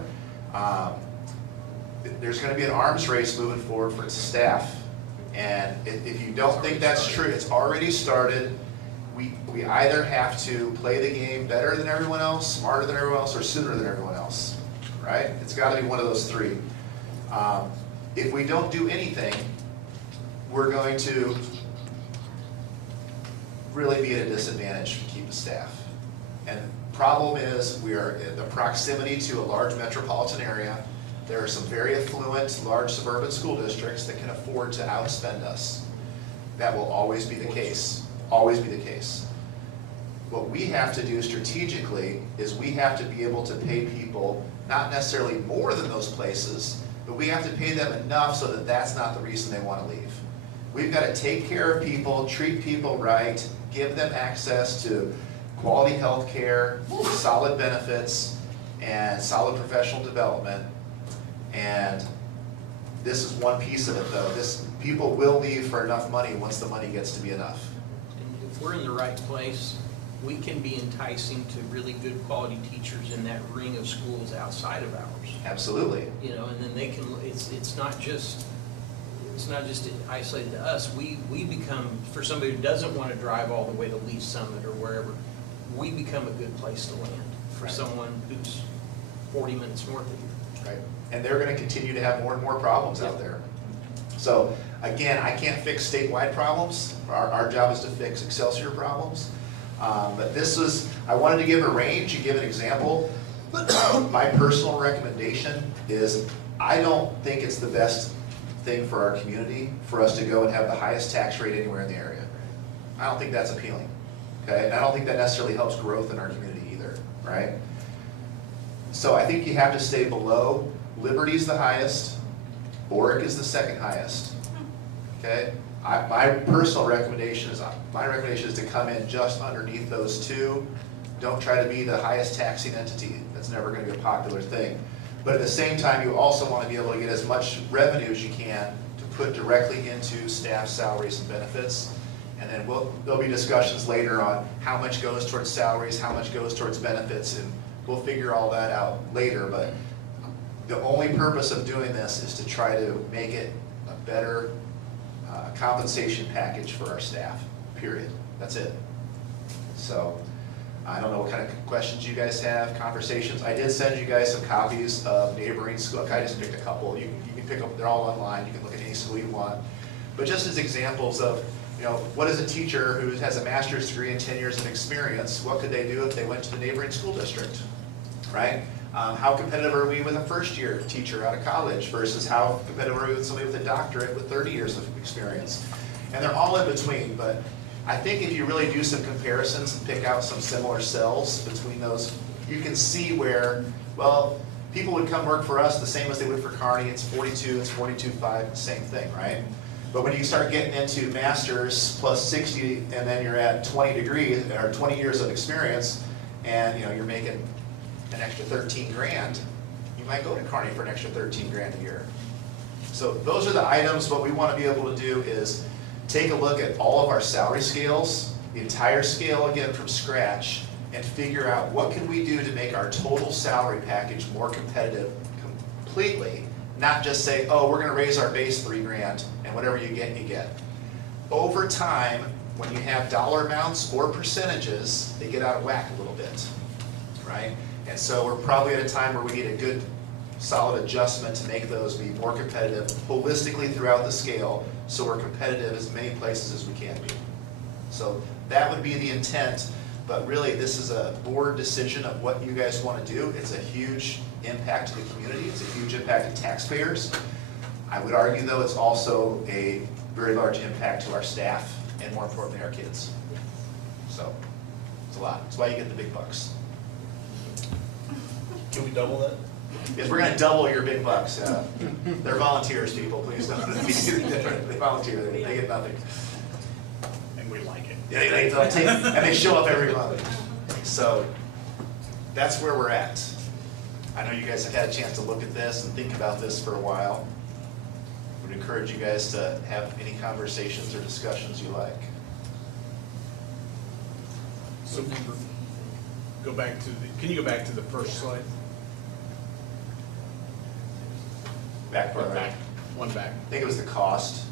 There's going to be an arms race moving forward for staff, and if you don't think that's true, it's already started. We either have to play the game better than everyone else, smarter than everyone else, or sooner than everyone else, right? It's got to be one of those three. If we don't do anything, we're going to really be at a disadvantage to keep the staff. And the problem is we are in the proximity to a large metropolitan area. There are some very affluent, large suburban school districts that can afford to outspend us. That will always be the case, always be the case. What we have to do strategically is we have to be able to pay people not necessarily more than those places, but we have to pay them enough so that that's not the reason they want to leave. We've got to take care of people, treat people right, give them access to quality health care, solid benefits, and solid professional development. And this is one piece of it, though. People will leave for enough money once the money gets to be enough. And if we're in the right place, we can be enticing to really good quality teachers in that ring of schools outside of ours. Absolutely. You know, and then they can. It's not just isolated to us. We become, for somebody who doesn't want to drive all the way to Lee Summit or wherever, we become a good place to land for someone who's 40 minutes north of you. Right. And they're going to continue to have more and more problems out there. So again, I can't fix statewide problems. Our job is to fix Excelsior problems. But this was, I wanted to give a range and give an example. My personal recommendation is I don't think it's the best thing for our community for us to go and have the highest tax rate anywhere in the area. I don't think that's appealing. Okay? And I don't think that necessarily helps growth in our community either, right? So I think you have to stay below. Liberty's the highest, Boric is the second highest. Okay? My personal recommendation is to come in just underneath those two. Don't try to be the highest taxing entity. That's never going to be a popular thing. But at the same time, you also want to be able to get as much revenue as you can to put directly into staff salaries and benefits. And then there'll be discussions later on how much goes towards salaries, how much goes towards benefits, and we'll figure all that out later. But the only purpose of doing this is to try to make it a better compensation package for our staff, period. That's it. So I don't know what kind of questions you guys have, conversations. I did send you guys some copies of neighboring school. I just picked a couple. You can pick up, they're all online. You can look at any school you want. But just as examples of, what is a teacher who has a master's degree and 10 years of experience, what could they do if they went to the neighboring school district, right? How competitive are we with a first-year teacher out of college versus how competitive are we with somebody with a doctorate with 30 years of experience? And they're all in between, but I think if you really do some comparisons and pick out some similar cells between those, you can see where, well, people would come work for us the same as they would for Kearney. It's 42, it's 42.5, same thing, right? But when you start getting into masters plus 60, and then you're at 20 degrees or 20 years of experience, and you're making an extra 13 grand, you might go to Kearney for an extra 13 grand a year. So those are the items. What we want to be able to do is take a look at all of our salary scales, the entire scale again from scratch, and figure out what can we do to make our total salary package more competitive completely, not just say, oh, we're going to raise our base 3 grand and whatever you get, you get. Over time, when you have dollar amounts or percentages, they get out of whack a little bit, right? And so we're probably at a time where we need a good solid adjustment to make those be more competitive holistically throughout the scale, so we're competitive as many places as we can be. So that would be the intent, but really this is a board decision of what you guys want to do. It's a huge impact to the community. It's a huge impact to taxpayers. I would argue though it's also a very large impact to our staff and more importantly our kids. So it's a lot. That's why you get the big bucks. Can we double that? Yes, we're going to double your big bucks. They're volunteers, people. Please don't be different. They volunteer. They get nothing. And we like it. Yeah, and they show up every month. So that's where we're at. I know you guys have had a chance to look at this and think about this for a while. I would encourage you guys to have any conversations or discussions you like. So go back to can you go back to the first slide? Back further. One back. I think it was the cost.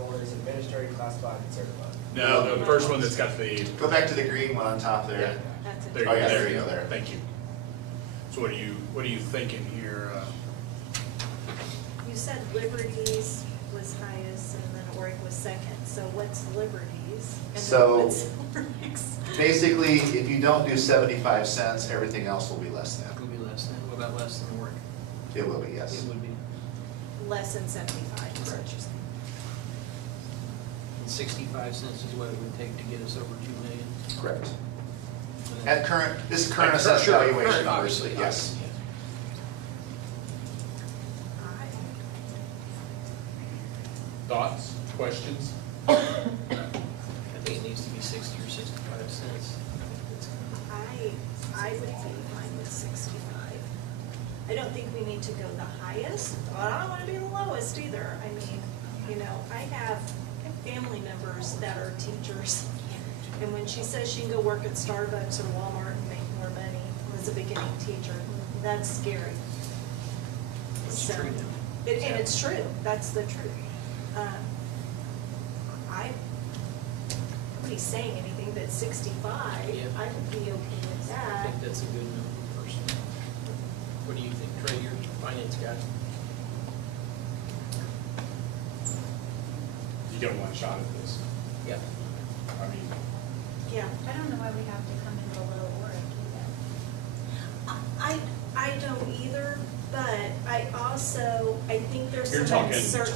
Or is administrative, classified, and certified? No, the first one that's got the. Go back to the green one on top there. Yeah. Oh, yeah, there you go. There. Thank you. So what are you thinking here? You said Liberties was highest and then Oric was second. So what's Liberties? And So what's Oric's? basically, if you don't do 75 cents, everything else will be less than. It will be less than. What about less than Oric? It will be, yes. It would be. Less than 75, is what you're saying. And 65 cents is what it would take to get us over 2 million. Correct. At this is current assessed valuation, Current, obviously, yes. Thoughts, questions? I think it needs to be 60 or 65 cents. I would be fine with 65. I don't think we need to go the highest, but I don't want to be the lowest either. I mean, I have family members that are teachers, and when she says she can go work at Starbucks or Walmart and make more money as a beginning teacher, that's scary. It's So, true. and it's true. That's the truth. Nobody's saying anything, but 65, Yeah. I would be okay with I that. think that's a good number personally. What do you think, Trey, you're the finance guy? You get one shot at this. Yeah. I mean, Yeah. I don't know why we have to come in below Oric either. I don't either, but I think there's you're some talking uncertainty.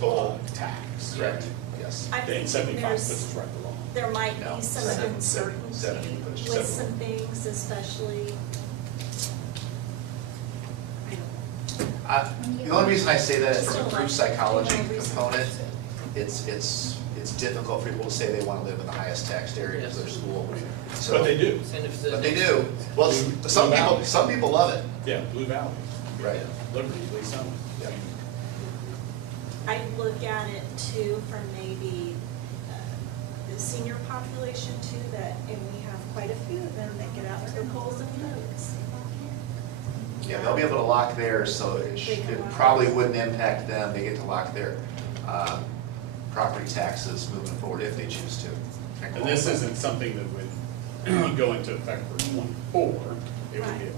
total tax, Correct. right? Yes. I And think 75 puts there's, us right below. there might No, be some 70 uncertainty push. with some things, especially. The only reason I say that is Just from a don't group like, psychology research. component. It's difficult for people to say they want to live in the highest taxed area of their school. So, But they do. And if But they do. Well, some people love it. Yeah, Blue Valley. Right. Liberty, Lee Summit. Yeah. I look at it too from maybe the senior population too, and we have quite a few of them that get out to the polls and votes. Yeah, they'll be able to lock theirs, so it probably wouldn't impact them. They get to lock their property taxes moving forward if they choose to. And this isn't something that would go into effect for 24, it would be a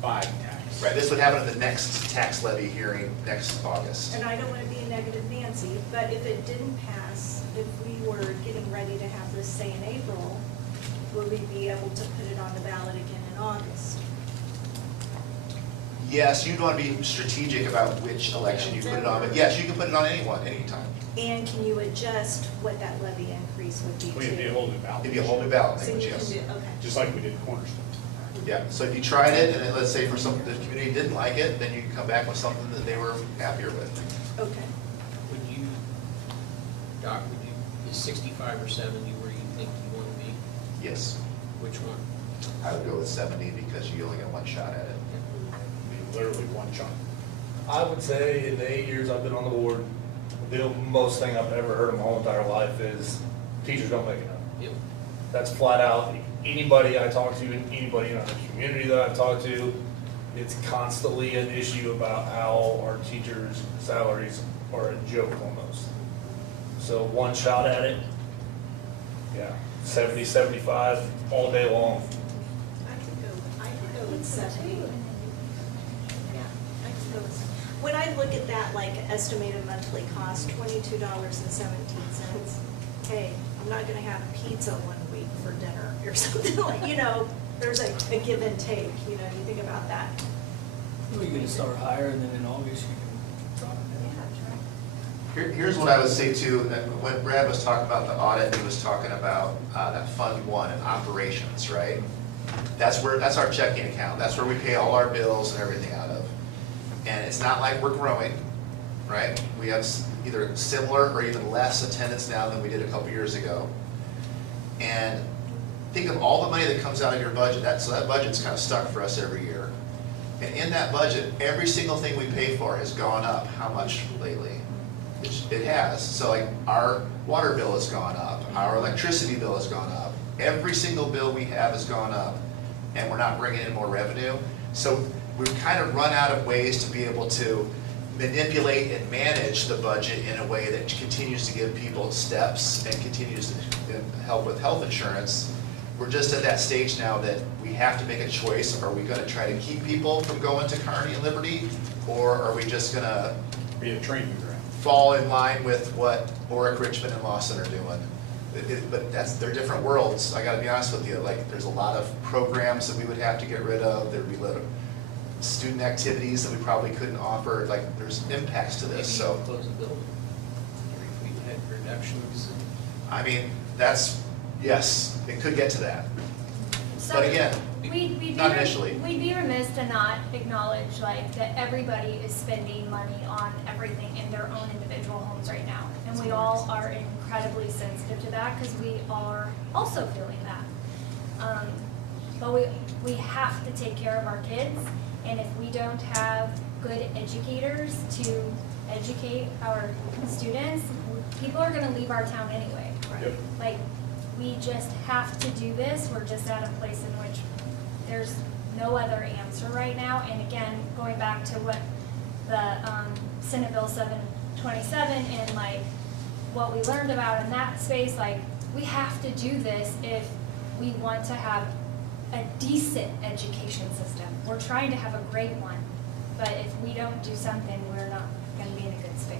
25 tax. Right, this would happen at the next tax levy hearing next August. And I don't want to be a negative Nancy, but if it didn't pass, if we were getting ready to have this, say, in April, would we be able to put it on the ballot again in August? Yes, you'd want to be strategic about which election you put it on, but yes, you can put it on anyone, anytime. And can you adjust what that levy increase would be to? It'd be a whole new ballot. It'd be a whole new ballot, So you can yes. do, okay. Just like we did Cornerstone. Yeah, so if you tried it, and then let's say for something the community didn't like it, then you can come back with something that they were happier with. Okay. Would you, Doc, is 65 or 70 where you think you want to be? Yes. Which one? I would go with 70 because you only get one shot at it. Literally one shot. I would say in the 8 years I've been on the board, the most thing I've ever heard in my whole entire life is teachers don't make enough. Yep. That's flat out. Anybody I talk to, anybody in our community that I've talked to, it's constantly an issue about how our teachers' salaries are a joke almost. So one shot at it, yeah, 70, 75 all day long. I could go with 70. Yeah, I could go with 70. When I look at that, like estimated monthly cost, $22.17, hey, I'm not gonna have pizza one week for dinner or something like, there's a give and take, you think about that. We're gonna start higher, and then in August you can drop it down. Here's what I would say too, that when Brad was talking about the audit, he was talking about that Fund 1 and operations, right? That's our checking account. That's where we pay all our bills and everything out of. And it's not like we're growing, right? We have either similar or even less attendance now than we did a couple years ago. And think of all the money that comes out of your budget. So that budget's kind of stuck for us every year. And in that budget, every single thing we pay for has gone up. How much lately? It has. So like our water bill has gone up. Our electricity bill has gone up. Every single bill we have has gone up. And we're not bringing in more revenue. So we've kind of run out of ways to be able to manipulate and manage the budget in a way that continues to give people steps and continues to help with health insurance. We're just at that stage now that we have to make a choice. Are we going to try to keep people from going to Kearney and Liberty, or are we just going to be a training ground, fall in line with what Oric, Richmond, and Lawson are doing? But they're different worlds. I got to be honest with you. Like, there's a lot of programs that we would have to get rid of. There'd be a lot of student activities that we probably couldn't offer. Like, there's impacts to this. So Close the building. We've had reductions. I mean, yes, it could get to that. So But again, we'd not initially. We'd be remiss to not acknowledge that everybody is spending money on everything in their own individual homes right now. And we all are incredibly sensitive to that because we are also feeling that. But we have to take care of our kids, and if we don't have good educators to educate our students, people are gonna leave our town anyway. Yep. Like, we just have to do this. We're just at a place in which there's no other answer right now. And again, going back to what the Senate Bill 727 and like what we learned about in that space, like, we have to do this if we want to have a decent education system. We're trying to have a great one, but if we don't do something, we're not going to be in a good space.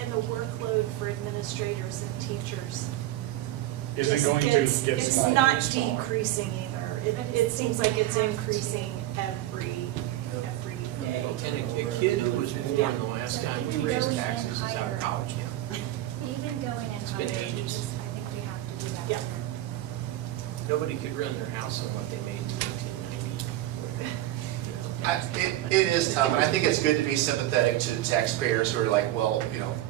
And the workload for administrators and teachers Isn't going to get it's smaller. not decreasing either. It seems like it's increasing every day. And a kid who was born the last time we raised taxes is out of college now. Even going in It's been higher, ages. I think we have to do that. Yeah. Nobody could run their house on what they made in 1990. It is tough, and I think it's good to be sympathetic to taxpayers who are like, well,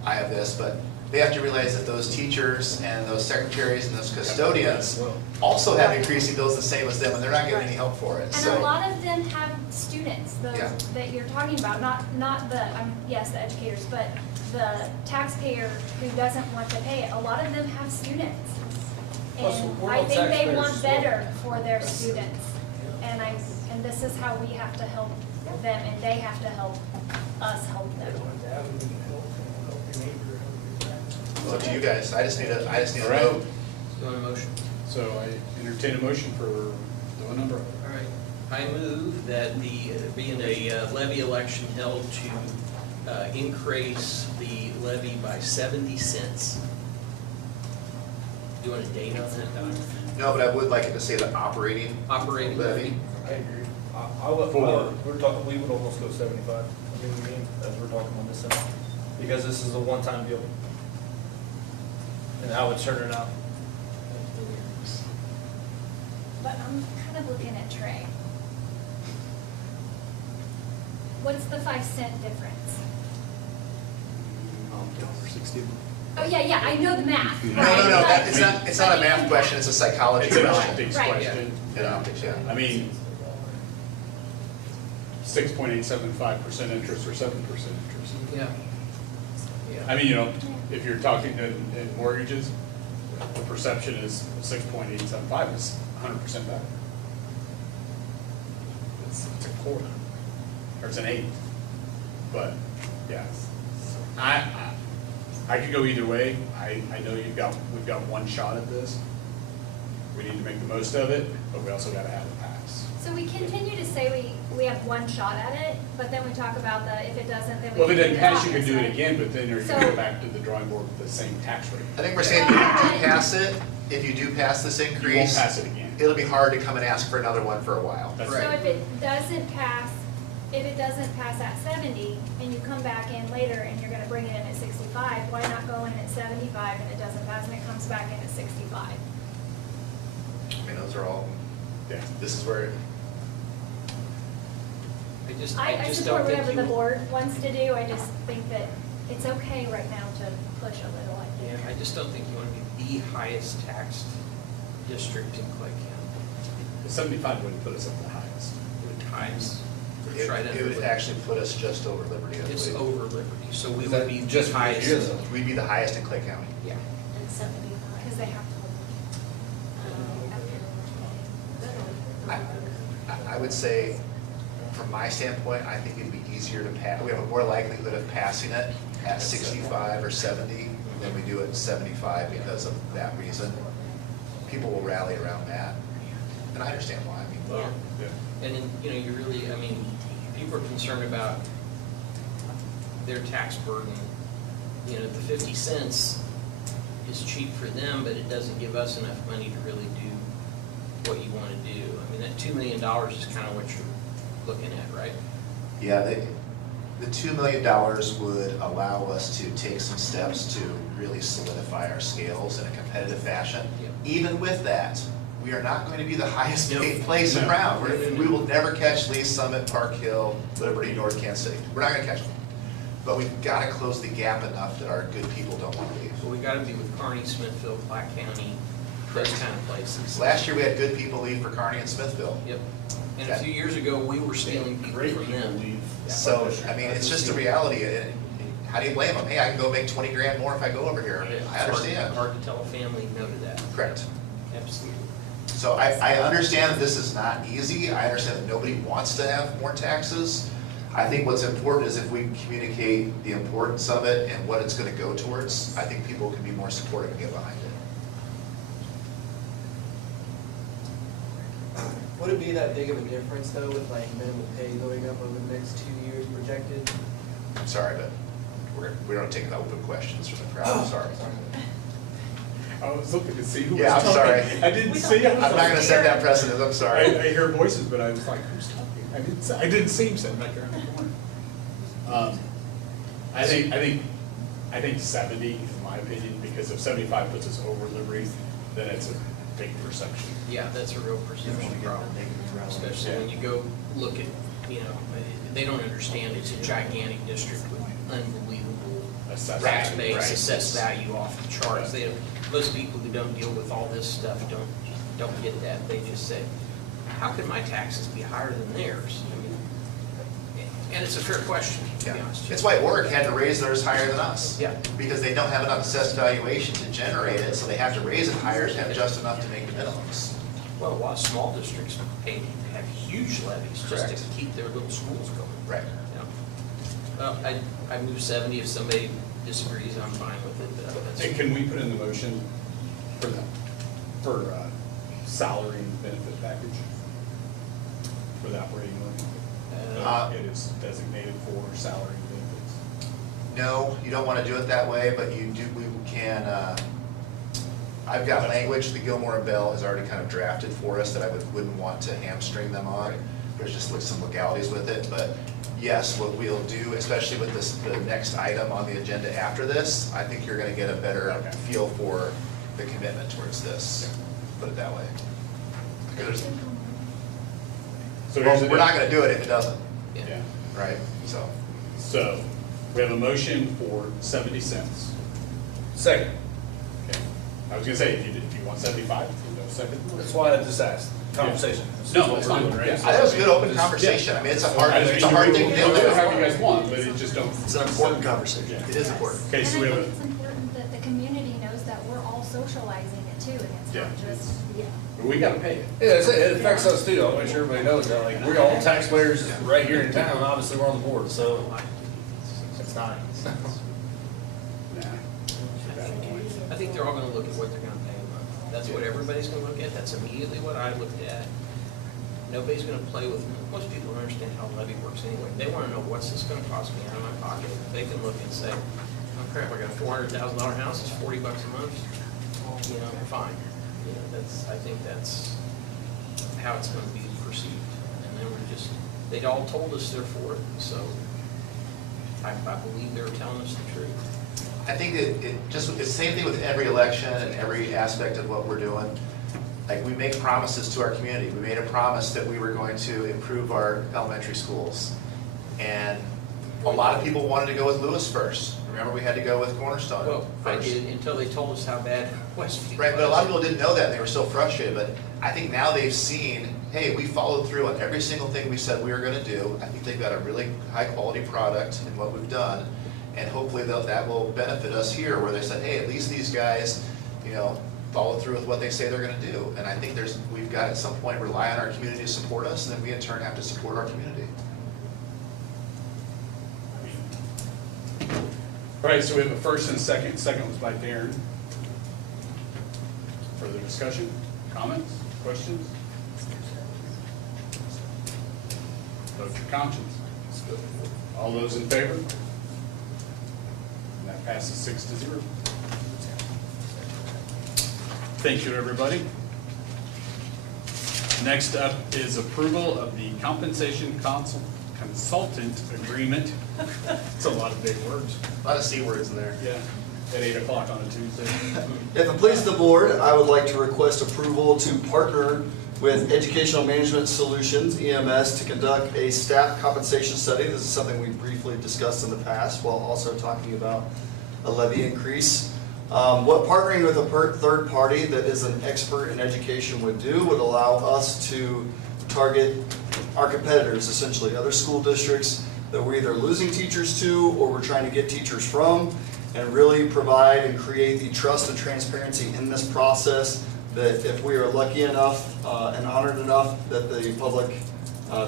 I have this, but they have to realize that those teachers and those secretaries and those custodians also have increasing bills the same as them, and they're not getting any help for it. And a lot of them have students, those Yeah. that you're talking about, not the, yes, the educators, but the taxpayer who doesn't want to pay it. A lot of them have students. Plus, And we're I all think they taxpayers want as well. better for their students. And this is how we have to help them, and they have to help us help them. Well, to you guys, I just need a All right. vote. You want a motion? So I entertain a motion for the number. All right. I move that being a levy election held to increase the levy by 70 cents. Do you want a date on that, Don? No, but I would like it to say the operating levy. I agree. We would almost go 75. I mean, as we're talking on this end, because this is a one-time deal. And how it's turning out. But I'm kind of looking at Trey. What's the 5-cent difference? $1.60. Oh, yeah, I know the math. No, right? no, But- it's not a math question, it's a psychology It's an question. optics Right. question. An optics, yeah. I mean, 6.875% interest or 7% interest. Yeah. I mean, you know, if you're talking in mortgages, the perception is 6.875 is 100% better. It's a quarter, or it's an eighth. But, yeah, I could go either way. I know we've got one shot at this. We need to make the most of it, but we also gotta have it pass. So we continue to say we have one shot at it, but then we talk about if it doesn't, then we. Well, if it do doesn't the pass, you can opposite. do it again, but then you're So- gonna go back to the drawing board with the same tax rate. I think we're saying if you do pass it, if you do pass this increase. You won't pass it again. It'll be hard to come and ask for another one for a while. That's So right. if it doesn't pass at 70, and you come back in later and you're gonna bring it in at 65, why not go in at 75 and it doesn't pass and it comes back in at 65? I mean, those are all, Yeah. this is where, I support whatever the board wants to do, I just think that it's okay right now to push a little, I Yeah, think. I just don't think you want to be the highest taxed district in Clay County. The 75 wouldn't put us at the highest. It would times. it would actually put us just over Liberty. I It's believe. over Liberty, so we Is would that be just the highest. because we'd be the highest in Clay County. Yeah. And 75. Because they have to. I would say, from my standpoint, I think it'd be easier to pass, we have a more likelihood of passing it at 65 or 70 than we do at 75 because of that reason. People will rally around that, and I understand why. I mean, And then, you know, you really, I mean, people are concerned about their tax burden. You know, the 50 cents is cheap for them, but it doesn't give us enough money to really do what you want to do. I mean, that $2 million is kind of what you're looking at, right? Yeah, the $2 million would allow us to take some steps to really solidify our scales in a competitive fashion. Yep. Even with that, we are not going to be the highest paid place No. around. We will never catch Lee Summit, Park Hill, Liberty, North Kansas City. We're not going to catch them. But we've got to close the gap enough that our good people don't want to leave. Well, we got to be with Kearney, Smithfield, Platte County, those kind of places. Last year, we had good people leave for Kearney and Smithville. Yep. And a few years ago, we were stealing people from them. So, I mean, it's just a reality. And how do you blame them? Hey, I can go make 20 grand more if I go over here. I understand. Hard to tell a family no to that. Correct. Absolutely. So I understand that this is not easy. I understand that nobody wants to have more taxes. I think what's important is if we communicate the importance of it and what it's going to go towards, I think people can be more supportive and get behind it. Would it be that big of a difference though with like minimum pay going up over the next 2 years projected? I'm sorry, but we don't take open questions from the crowd. I'm sorry. I was looking to see who was Yeah, I'm talking. sorry. I didn't see. I'm not going to set that precedent. I'm sorry. I hear voices, but I was like, who's talking? I didn't see him sitting back there in the corner. I think 70, in my opinion, because if 75 puts us over Liberty, then it's a big perception. Yeah, that's a real perception problem, especially when you go look at, you know, they don't understand it's a gigantic district with unbelievable tax base, right. assessed value off the charts. They, most people who don't deal with all this stuff don't get that. They just say, how can my taxes be higher than theirs? I mean, and it's a fair question, to be honest. It's why Oregon had to raise theirs higher than us. Yeah. Because they don't have enough assessed valuation to generate it, so they have to raise it higher to have just enough to make the minimums. Well, a lot of small districts have huge levies just Correct. to keep their little schools going. Right. Yeah. Well, I move 70. If somebody disagrees, I'm fine with it. But that's And can we put in the motion for salary and benefit package for the operating line? It is designated for salary and benefits. No, you don't want to do it that way, but you do, we can, I've got language that Gilmore and Bell has already kind of drafted for us that I wouldn't want to hamstring them on. There's just some legalities with it, but yes, what we'll do, especially with this, the next item on the agenda after this, I think you're gonna get a better feel for the commitment towards this, put it that way. Because So well, here's the we're deal. not gonna do it if it doesn't, Yeah. right? So, we have a motion for 70 cents. Second. Okay. I was gonna say, if you want 75, no second. That's why I just asked. Conversation. This is No, what it's we're fine. doing, right? Yeah. That was good open conversation. I mean, it's a hard thing to You'll do do. however you guys want, but it just don't. It's an important conversation. It is important. Okay, so And we I have think it's important that the community knows that we're all socializing it too, and it's not just, we gotta pay it. Yeah, it affects us too. I'll make sure everybody knows that. Like, we're all taxpayers right here in town. Obviously, we're on the board, so it's not. I think they're all gonna look at what they're gonna pay a month. That's what everybody's gonna look at. That's immediately what I looked at. Nobody's gonna play with, most people don't understand how levy works anyway. They wanna know, what's this gonna cost me out of my pocket? They can look and say, oh crap, I got a $400,000 house, it's $40 a month. You know, fine. You know, I think that's how it's gonna be perceived. And then we're just, they'd all told us they're for it, so I believe they're telling us the truth. I think that it's the same thing with every election and every aspect of what we're doing. Like, we make promises to our community. We made a promise that we were going to improve our elementary schools. And a lot of people wanted to go with Lewis first. Remember, we had to go with Cornerstone Well, I first. did until they told us how bad Westfield was. Right, but a lot of people didn't know that, and they were so frustrated. But I think now they've seen, hey, we followed through on every single thing we said we were gonna do. I think they've got a really high-quality product in what we've done. And hopefully that will benefit us here, where they said, hey, at least these guys, you know, follow through with what they say they're gonna do. And I think we've got at some point rely on our community to support us, and then we in turn have to support our community. All right, so we have a first and a second. Second was by Darren. Further discussion, comments, questions? Vote your conscience. All those in favor? And that passes 6-0. Thank you, everybody. Next up is approval of the compensation consultant agreement. It's a lot of big words. A lot of C words in there. Yeah, at 8 o'clock on a Tuesday. If it pleases the board, I would like to request approval to partner with Educational Management Solutions, EMS, to conduct a staff compensation study. This is something we briefly discussed in the past, while also talking about a levy increase. What partnering with a third party that is an expert in education would do would allow us to target our competitors, essentially other school districts that we're either losing teachers to or we're trying to get teachers from, and really provide and create the trust and transparency in this process that if we are lucky enough and honored enough that the public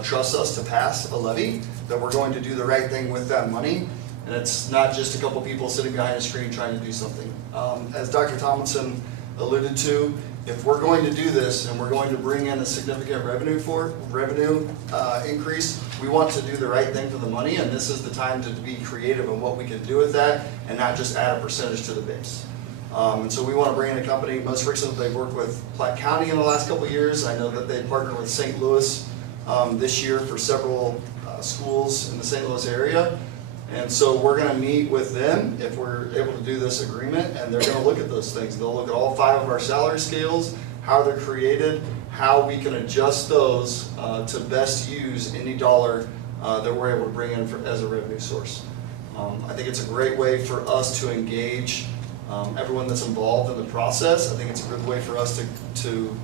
trusts us to pass a levy, that we're going to do the right thing with that money. And it's not just a couple people sitting behind a screen trying to do something. As Dr. Tomlinson alluded to, if we're going to do this and we're going to bring in a significant revenue increase, we want to do the right thing for the money, and this is the time to be creative in what we can do with that and not just add a percentage to the base. And so we want to bring in a company. Most recently, they've worked with Platte County in the last couple of years. I know that they partnered with St. Louis this year for several schools in the St. Louis area. And so we're going to meet with them if we're able to do this agreement, and they're going to look at those things. They'll look at all 5 of our salary scales, how they're created, how we can adjust those to best use any dollar that we're able to bring in as a revenue source. I think it's a great way for us to engage everyone that's involved in the process. I think it's a good way for us to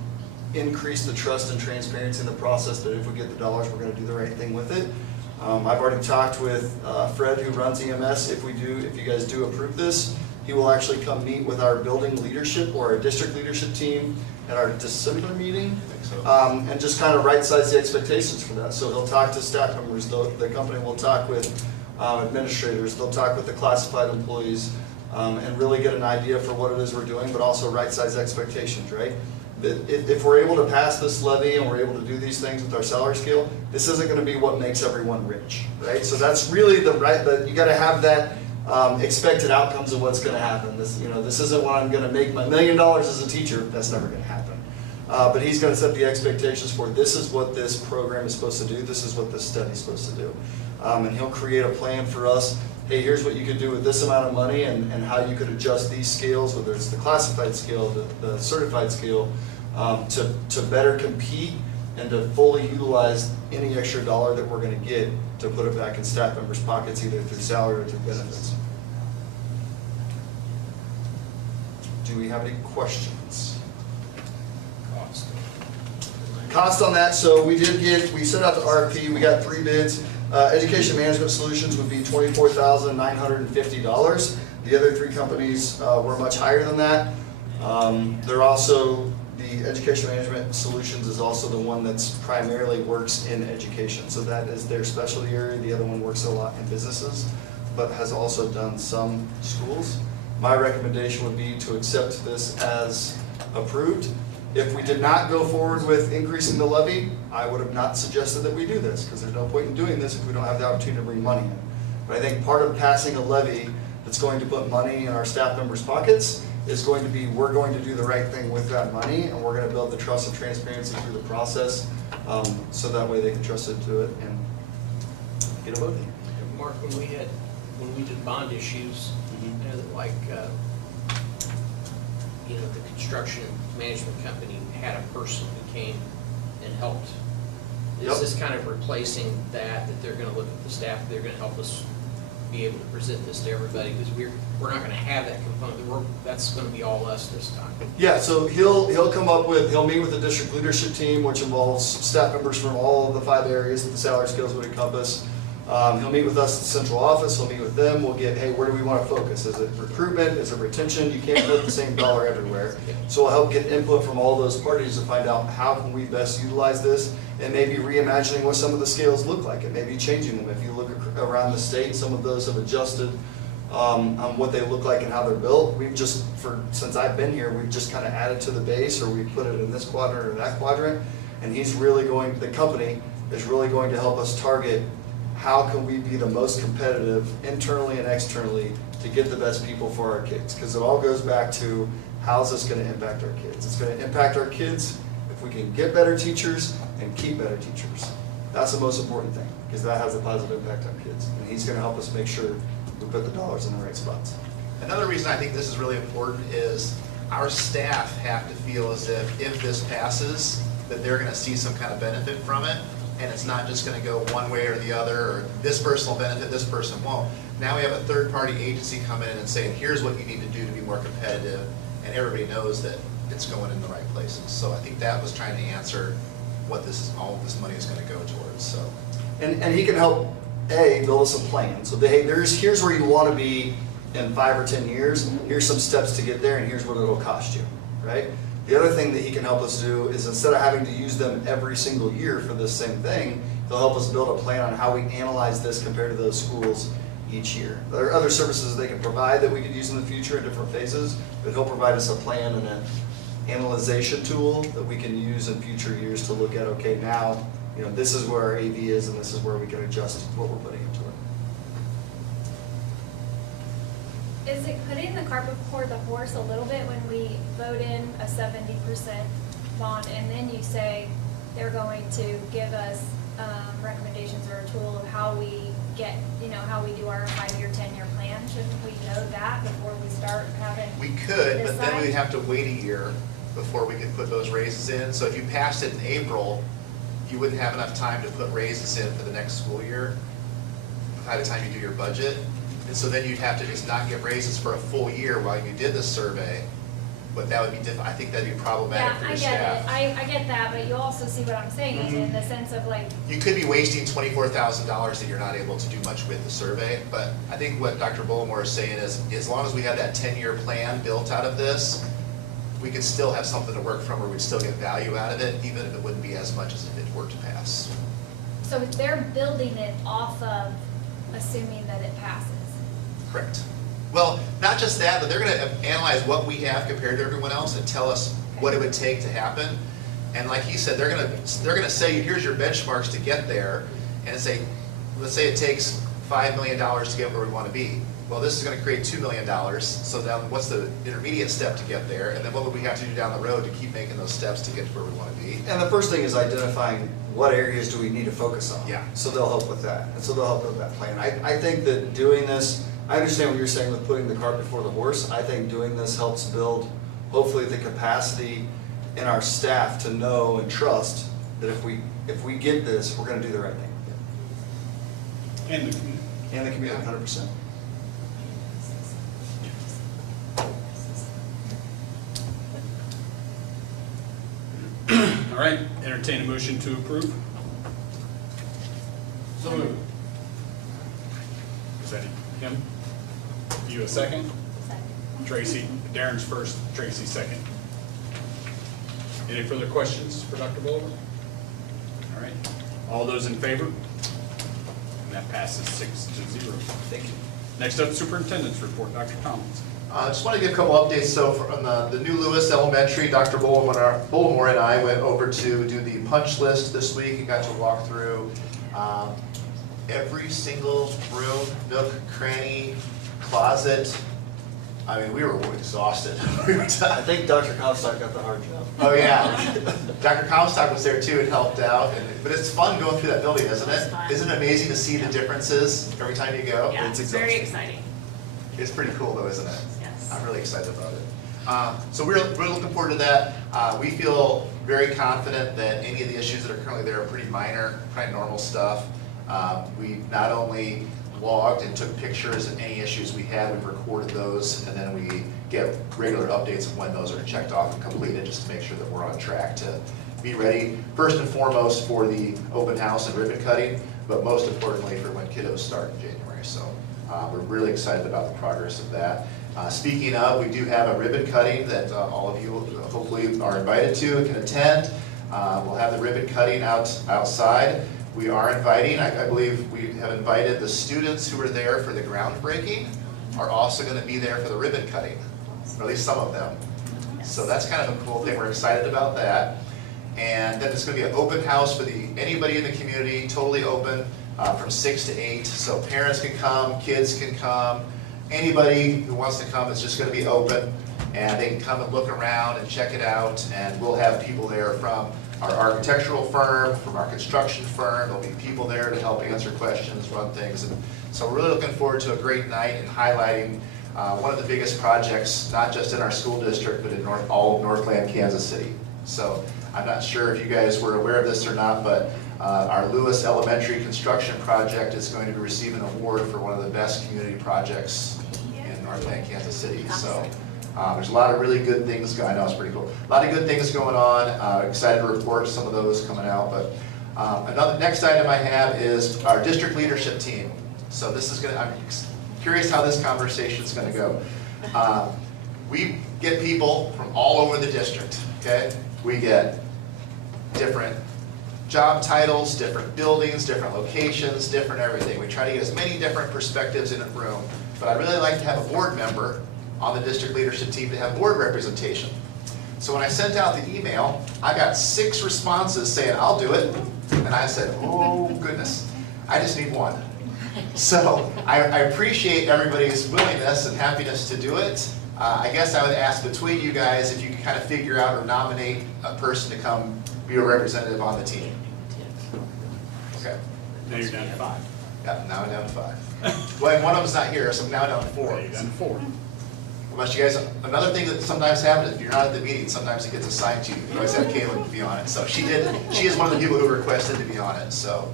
increase the trust and transparency in the process, that if we get the dollars, we're going to do the right thing with it. I've already talked with Fred, who runs EMS. If you guys do approve this, he will actually come meet with our building leadership or our district leadership team at our December meeting, and just kind of right-size the expectations for that. So he'll talk to staff members. The company will talk with administrators. They'll talk with the classified employees, and really get an idea for what it is we're doing, but also right-size expectations, right? that if we're able to pass this levy and we're able to do these things with our salary scale, this isn't going to be what makes everyone rich, right? So that's really you got to have that expected outcomes of what's going to happen. This isn't what I'm going to make my $1 million as a teacher. That's never going to happen. But he's going to set the expectations for this is what this program is supposed to do. This is what this study is supposed to do. And he'll create a plan for us. Hey, here's what you could do with this amount of money and how you could adjust these scales, whether it's the classified scale, the certified scale, to better compete and to fully utilize any extra dollar that we're going to get to put it back in staff members' pockets, either through salary or through benefits. Do we have any questions? Cost on that, so we sent out the RFP, we got 3 bids. Education Management Solutions would be $24,950. The other 3 companies were much higher than that. They're also, the Education Management Solutions is also the one that's primarily works in education. So that is their specialty area. The other one works a lot in businesses, but has also done some schools. My recommendation would be to accept this as approved. If we did not go forward with increasing the levy, I would have not suggested that we do this, because there's no point in doing this if we don't have the opportunity to bring money in. But I think part of passing a levy that's going to put money in our staff members' pockets is going to be, we're going to do the right thing with that money, and we're going to build the trust and transparency through the process, so that way they can trust it to it and get a vote in. Mark, when we did bond issues, the construction management company had a person who came and helped. Is this kind of replacing that they're going to look at the staff, they're going to help us be able to present this to everybody, because we're not going to have that component. That's going to be all us this time. Yeah, so he'll meet with the district leadership team, which involves staff members from all of the 5 areas that the salary scales would encompass. He'll meet with us at the central office, he'll meet with them, we'll get, hey, where do we want to focus? Is it recruitment, is it retention? You can't put the same dollar everywhere. So we'll help get input from all those parties to find out how can we best utilize this, and maybe reimagining what some of the scales look like, and maybe changing them. If you look around the state, some of those have adjusted on what they look like and how they're built. Since I've been here, we've just kind of added to the base, or we put it in this quadrant or that quadrant, and the company is really going to help us target how can we be the most competitive internally and externally to get the best people for our kids? Because it all goes back to, how's this going to impact our kids? It's going to impact our kids if we can get better teachers and keep better teachers. That's the most important thing, because that has a positive impact on kids. And he's going to help us make sure we put the dollars in the right spots. Another reason I think this is really important is our staff have to feel as if this passes, that they're going to see some kind of benefit from it. And it's not just going to go one way or the other, or this person will benefit, this person won't. Now we have a third-party agency come in and saying, here's what you need to do to be more competitive, and everybody knows that it's going in the right places. So I think that was trying to answer what all of this money is going to go towards. So, and he can help build us a plan. So here's where you want to be in 5 or 10 years. Here's some steps to get there, and here's what it'll cost you, right? The other thing that he can help us do is, instead of having to use them every single year for this same thing, they'll help us build a plan on how we analyze this compared to those schools each year. There are other services they can provide that we could use in the future in different phases, but he'll provide us a plan and an analyzation tool that we can use in future years to look at, okay, now, this is where our AV is, and this is where we can adjust what we're putting into it. Is it putting the cart before the horse a little bit when we vote in a 70% bond, and then you say they're going to give us recommendations or a tool of how we get, how we do our 5-year, 10-year plan? Shouldn't we know that before we start having? we could, but then we'd have to wait a year before we could put those raises in. So if you passed it in April, you wouldn't have enough time to put raises in for the next school year by the time you do your budget. And so then you'd have to just not give raises for a full year while you did the survey. But that would be different. I think that'd be problematic for your staff. I get that, but you also see what I'm saying is in the sense of like. You could be wasting $24,000 that you're not able to do much with the survey. But I think what Dr. Bullimore is saying is, as long as we have that 10-year plan built out of this, we could still have something to work from, or we'd still get value out of it, even if it wouldn't be as much as if it were to pass. So they're building it off of assuming that it passes. Correct. Well, not just that, but they're going to analyze what we have compared to everyone else and tell us what it would take to happen. And like he said, they're gonna say, here's your benchmarks to get there, and say, let's say it takes $5 million to get where we want to be. Well, this is going to create $2 million. So then, what's the intermediate step to get there? And then, what would we have to do down the road to keep making those steps to get to where we want to be? And the first thing is identifying what areas do we need to focus on. Yeah. So they'll help with that, and so they'll help with that plan. I think that doing this, I understand what you're saying with putting the cart before the horse. I think doing this helps build, hopefully, the capacity in our staff to know and trust that if we get this, we're going to do the right thing. And the community. And the community, 100%. All right, entertain a motion to approve. So moved. Is that him? You a second? Tracy, Darren's first, Tracy second. Any further questions for Dr. Bolivar? All right, all those in favor? And that passes 6-0. Thank you. Next up, Superintendent's report, Dr. Collins. I just want to give a couple updates. So from the new Lewis Elementary, Dr. Bullimore and I went over to do the punch list this week and got to walk through every single room, nook, cranny, closet. I mean, we were exhausted. I think Dr. Comstock got the hard job. Oh yeah, Dr. Comstock was there too and helped out. But it's fun going through that building, isn't it? Isn't it amazing to see the differences every time you go? Yeah, It's very exciting. It's pretty cool though, isn't it? Yes. I'm really excited about it. So we're looking forward to that. We feel very confident that any of the issues that are currently there are pretty minor, pretty normal stuff. We not only logged and took pictures of any issues we had, we've recorded those, and then we get regular updates of when those are checked off and completed, just to make sure that we're on track to be ready, first and foremost for the open house and ribbon cutting, but most importantly for when kiddos start in January. So we're really excited about the progress of that. Speaking of, we do have a ribbon cutting that all of you hopefully are invited to and can attend. We'll have the ribbon cutting outside. We are inviting, I believe we have invited the students who were there for the groundbreaking are also going to be there for the ribbon cutting, or at least some of them. So that's kind of a cool thing. We're excited about that. And then it's going to be an open house for anybody in the community, totally open from 6 to 8. So parents can come, kids can come, anybody who wants to come, it's just going to be open. And they can come and look around and check it out. And we'll have people there from our architectural firm, from our construction firm. There'll be people there to help answer questions, run things. And so we're really looking forward to a great night and highlighting one of the biggest projects, not just in our school district, but in all of Northland, Kansas City. So I'm not sure if you guys were aware of this or not, but our Lewis Elementary construction project is going to be receiving an award for one of the best community projects in Northland, Kansas City. So there's a lot of really good things going on. I know it's pretty cool. A lot of good things going on. Excited to report some of those coming out. But another next item I have is our district leadership team. So this is I'm curious how this conversation is going to go. We get people from all over the district. Okay, we get different job titles, different buildings, different locations, different everything. We try to get as many different perspectives in a room. But I'd really like to have a board member on the district leadership team to have board representation. So when I sent out the email, I got 6 responses saying, I'll do it. And I said, oh goodness, I just need 1. So I appreciate everybody's willingness and happiness to do it. I guess I would ask between you guys if you can kind of figure out or nominate a person to come be a representative on the team. Okay. Now you're down to 5. Yeah, now I'm down to 5. Well, and one of them's not here, so I'm now down to 4. You're down to 4. Unless you guys, another thing that sometimes happens, if you're not at the meeting, sometimes it gets assigned to you. You always have Caitlin be on it. So she is one of the people who requested to be on it, so.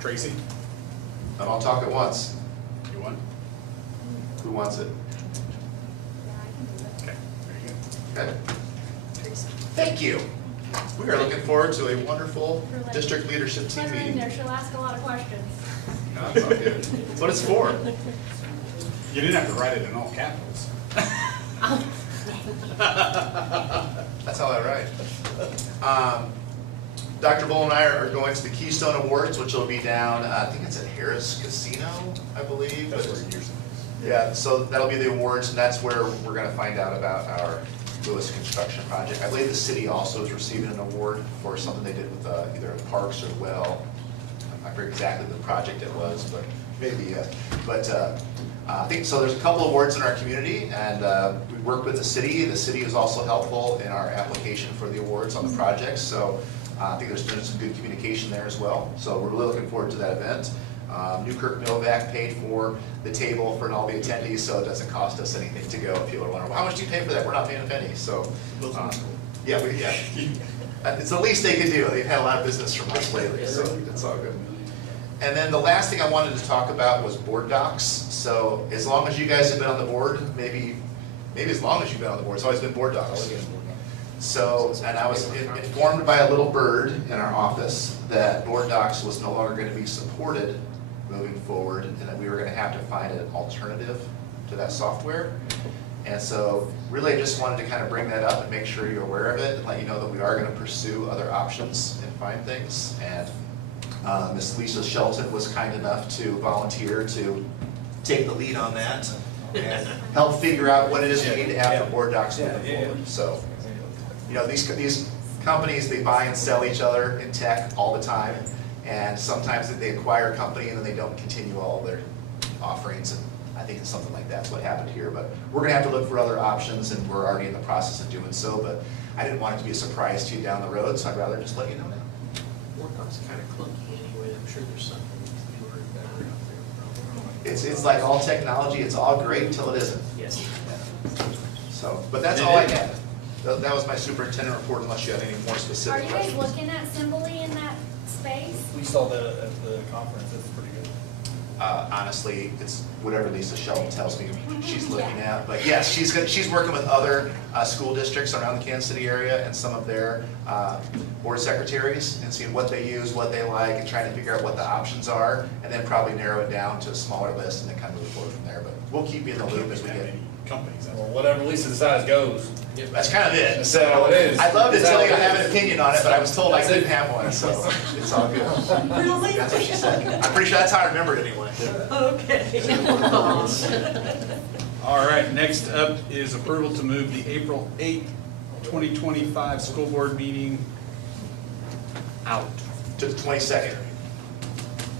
Tracy? Don't all talk at once. You want? Who wants it? Okay, there you go. Okay. Thank you. We are looking forward to a wonderful district leadership team Put her in meeting. there, she'll ask a lot of questions. No, it's all good. That's what it's for. You didn't have to write it in all capitals. That's how I write. Dr. Bull and I are going to the Keystone Awards, which will be down, I think it's at Harris Casino, I believe. That's where it usually is. Yeah, so that'll be the awards, and that's where we're gonna find out about our Lewis construction project. I believe the city also is receiving an award for something they did with either parks or well. I forget exactly the project it was, but maybe, I think, so there's a couple awards in our community, and we work with the city. The city is also helpful in our application for the awards on the projects, so I think there's been some good communication there as well. So we're really looking forward to that event. Newkirk Novak paid for the table for all the attendees, so it doesn't cost us anything to go. People are wondering, well, how much do you pay for that? We're not paying a penny, so. Yeah, it's the least they can do. They've had a lot of business from us lately, so it's all good. And then the last thing I wanted to talk about was board docs. So as long as you guys have been on the board, maybe as long as you've been on the board, it's always been board docs. So, and I was informed by a little bird in our office that board docs was no longer going to be supported moving forward, and that we were going to have to find an alternative to that software. And so really I just wanted to kind of bring that up and make sure you're aware of it and let you know that we are going to pursue other options and find things. And Ms. Lisa Shelton was kind enough to volunteer to take the lead on that and help figure out what it is we need to have for board docs moving forward. So, you know, these companies, they buy and sell each other in tech all the time, and sometimes they acquire a company and then they don't continue all of their offerings, and I think it's something like that's what happened here. But we're going to have to look for other options, and we're already in the process of doing so, but I didn't want it to be a surprise to you down the road, so I'd rather just let you know now. Board docs kind of clunky anyway. I'm sure there's something newer and better out there. It's like all technology, it's all great until it isn't. Yes. So, but that's all I had. That was my superintendent report, unless you had any more Are specific you guys questions. looking at Assembly in that space? We saw that at the conference, it's pretty good. Honestly, it's whatever Lisa Shelton tells me she's looking at. But yes, she's working with other school districts around the Kansas City area and some of their board secretaries and seeing what they use, what they like, and trying to figure out what the options are, and then probably narrow it down to a smaller list and then kind of move forward from there. But we'll keep you in the loop as we get Companies. Well, whatever Lisa decides goes. That's kind of it. That's how it is. I'd love to That's tell how you I it have is. an opinion on it, but I was told I That's couldn't it. have one, so it's all good. Really? That's what she said. I'm pretty sure that's how I remembered it anyway. Okay. All right, next up is approval to move the April 8th, 2025 school board meeting out. To the 22nd.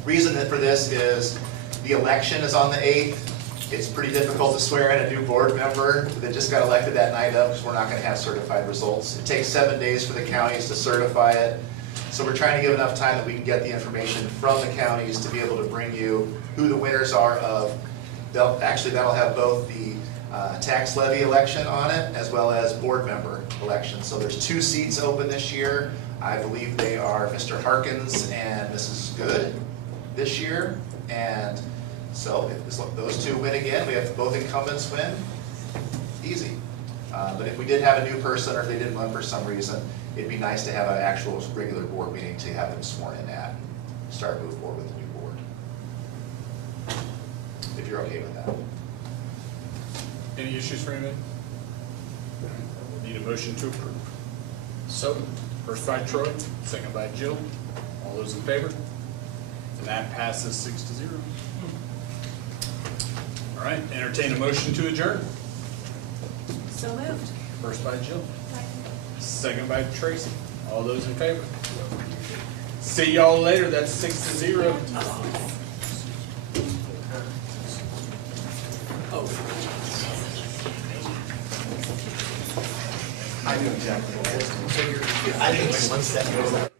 Reason for this is the election is on the 8th. It's pretty difficult to swear in a new board member that just got elected that night up because we're not going to have certified results. It takes 7 days for the counties to certify it. So we're trying to give enough time that we can get the information from the counties to be able to bring you who the winners are of. That'll have both the tax levy election on it as well as board member election. So there's 2 seats open this year. I believe they are Mr. Harkins and Mrs. Good this year. And so if those 2 win again, we have both incumbents win, easy. But if we did have a new person, or if they didn't run for some reason, it'd be nice to have an actual regular board meeting to have them sworn in at, start moving forward with the new board. If you're okay with that. Any issues for anybody? Need a motion to approve. So, first by Troy, second by Jill. All those in favor? And that passes 6-0. All right, entertain a motion to adjourn. So moved. First by Jill, second by Tracy. All those in favor? See y'all later. That's 6-0. I knew exactly what it was. I knew when 1 second was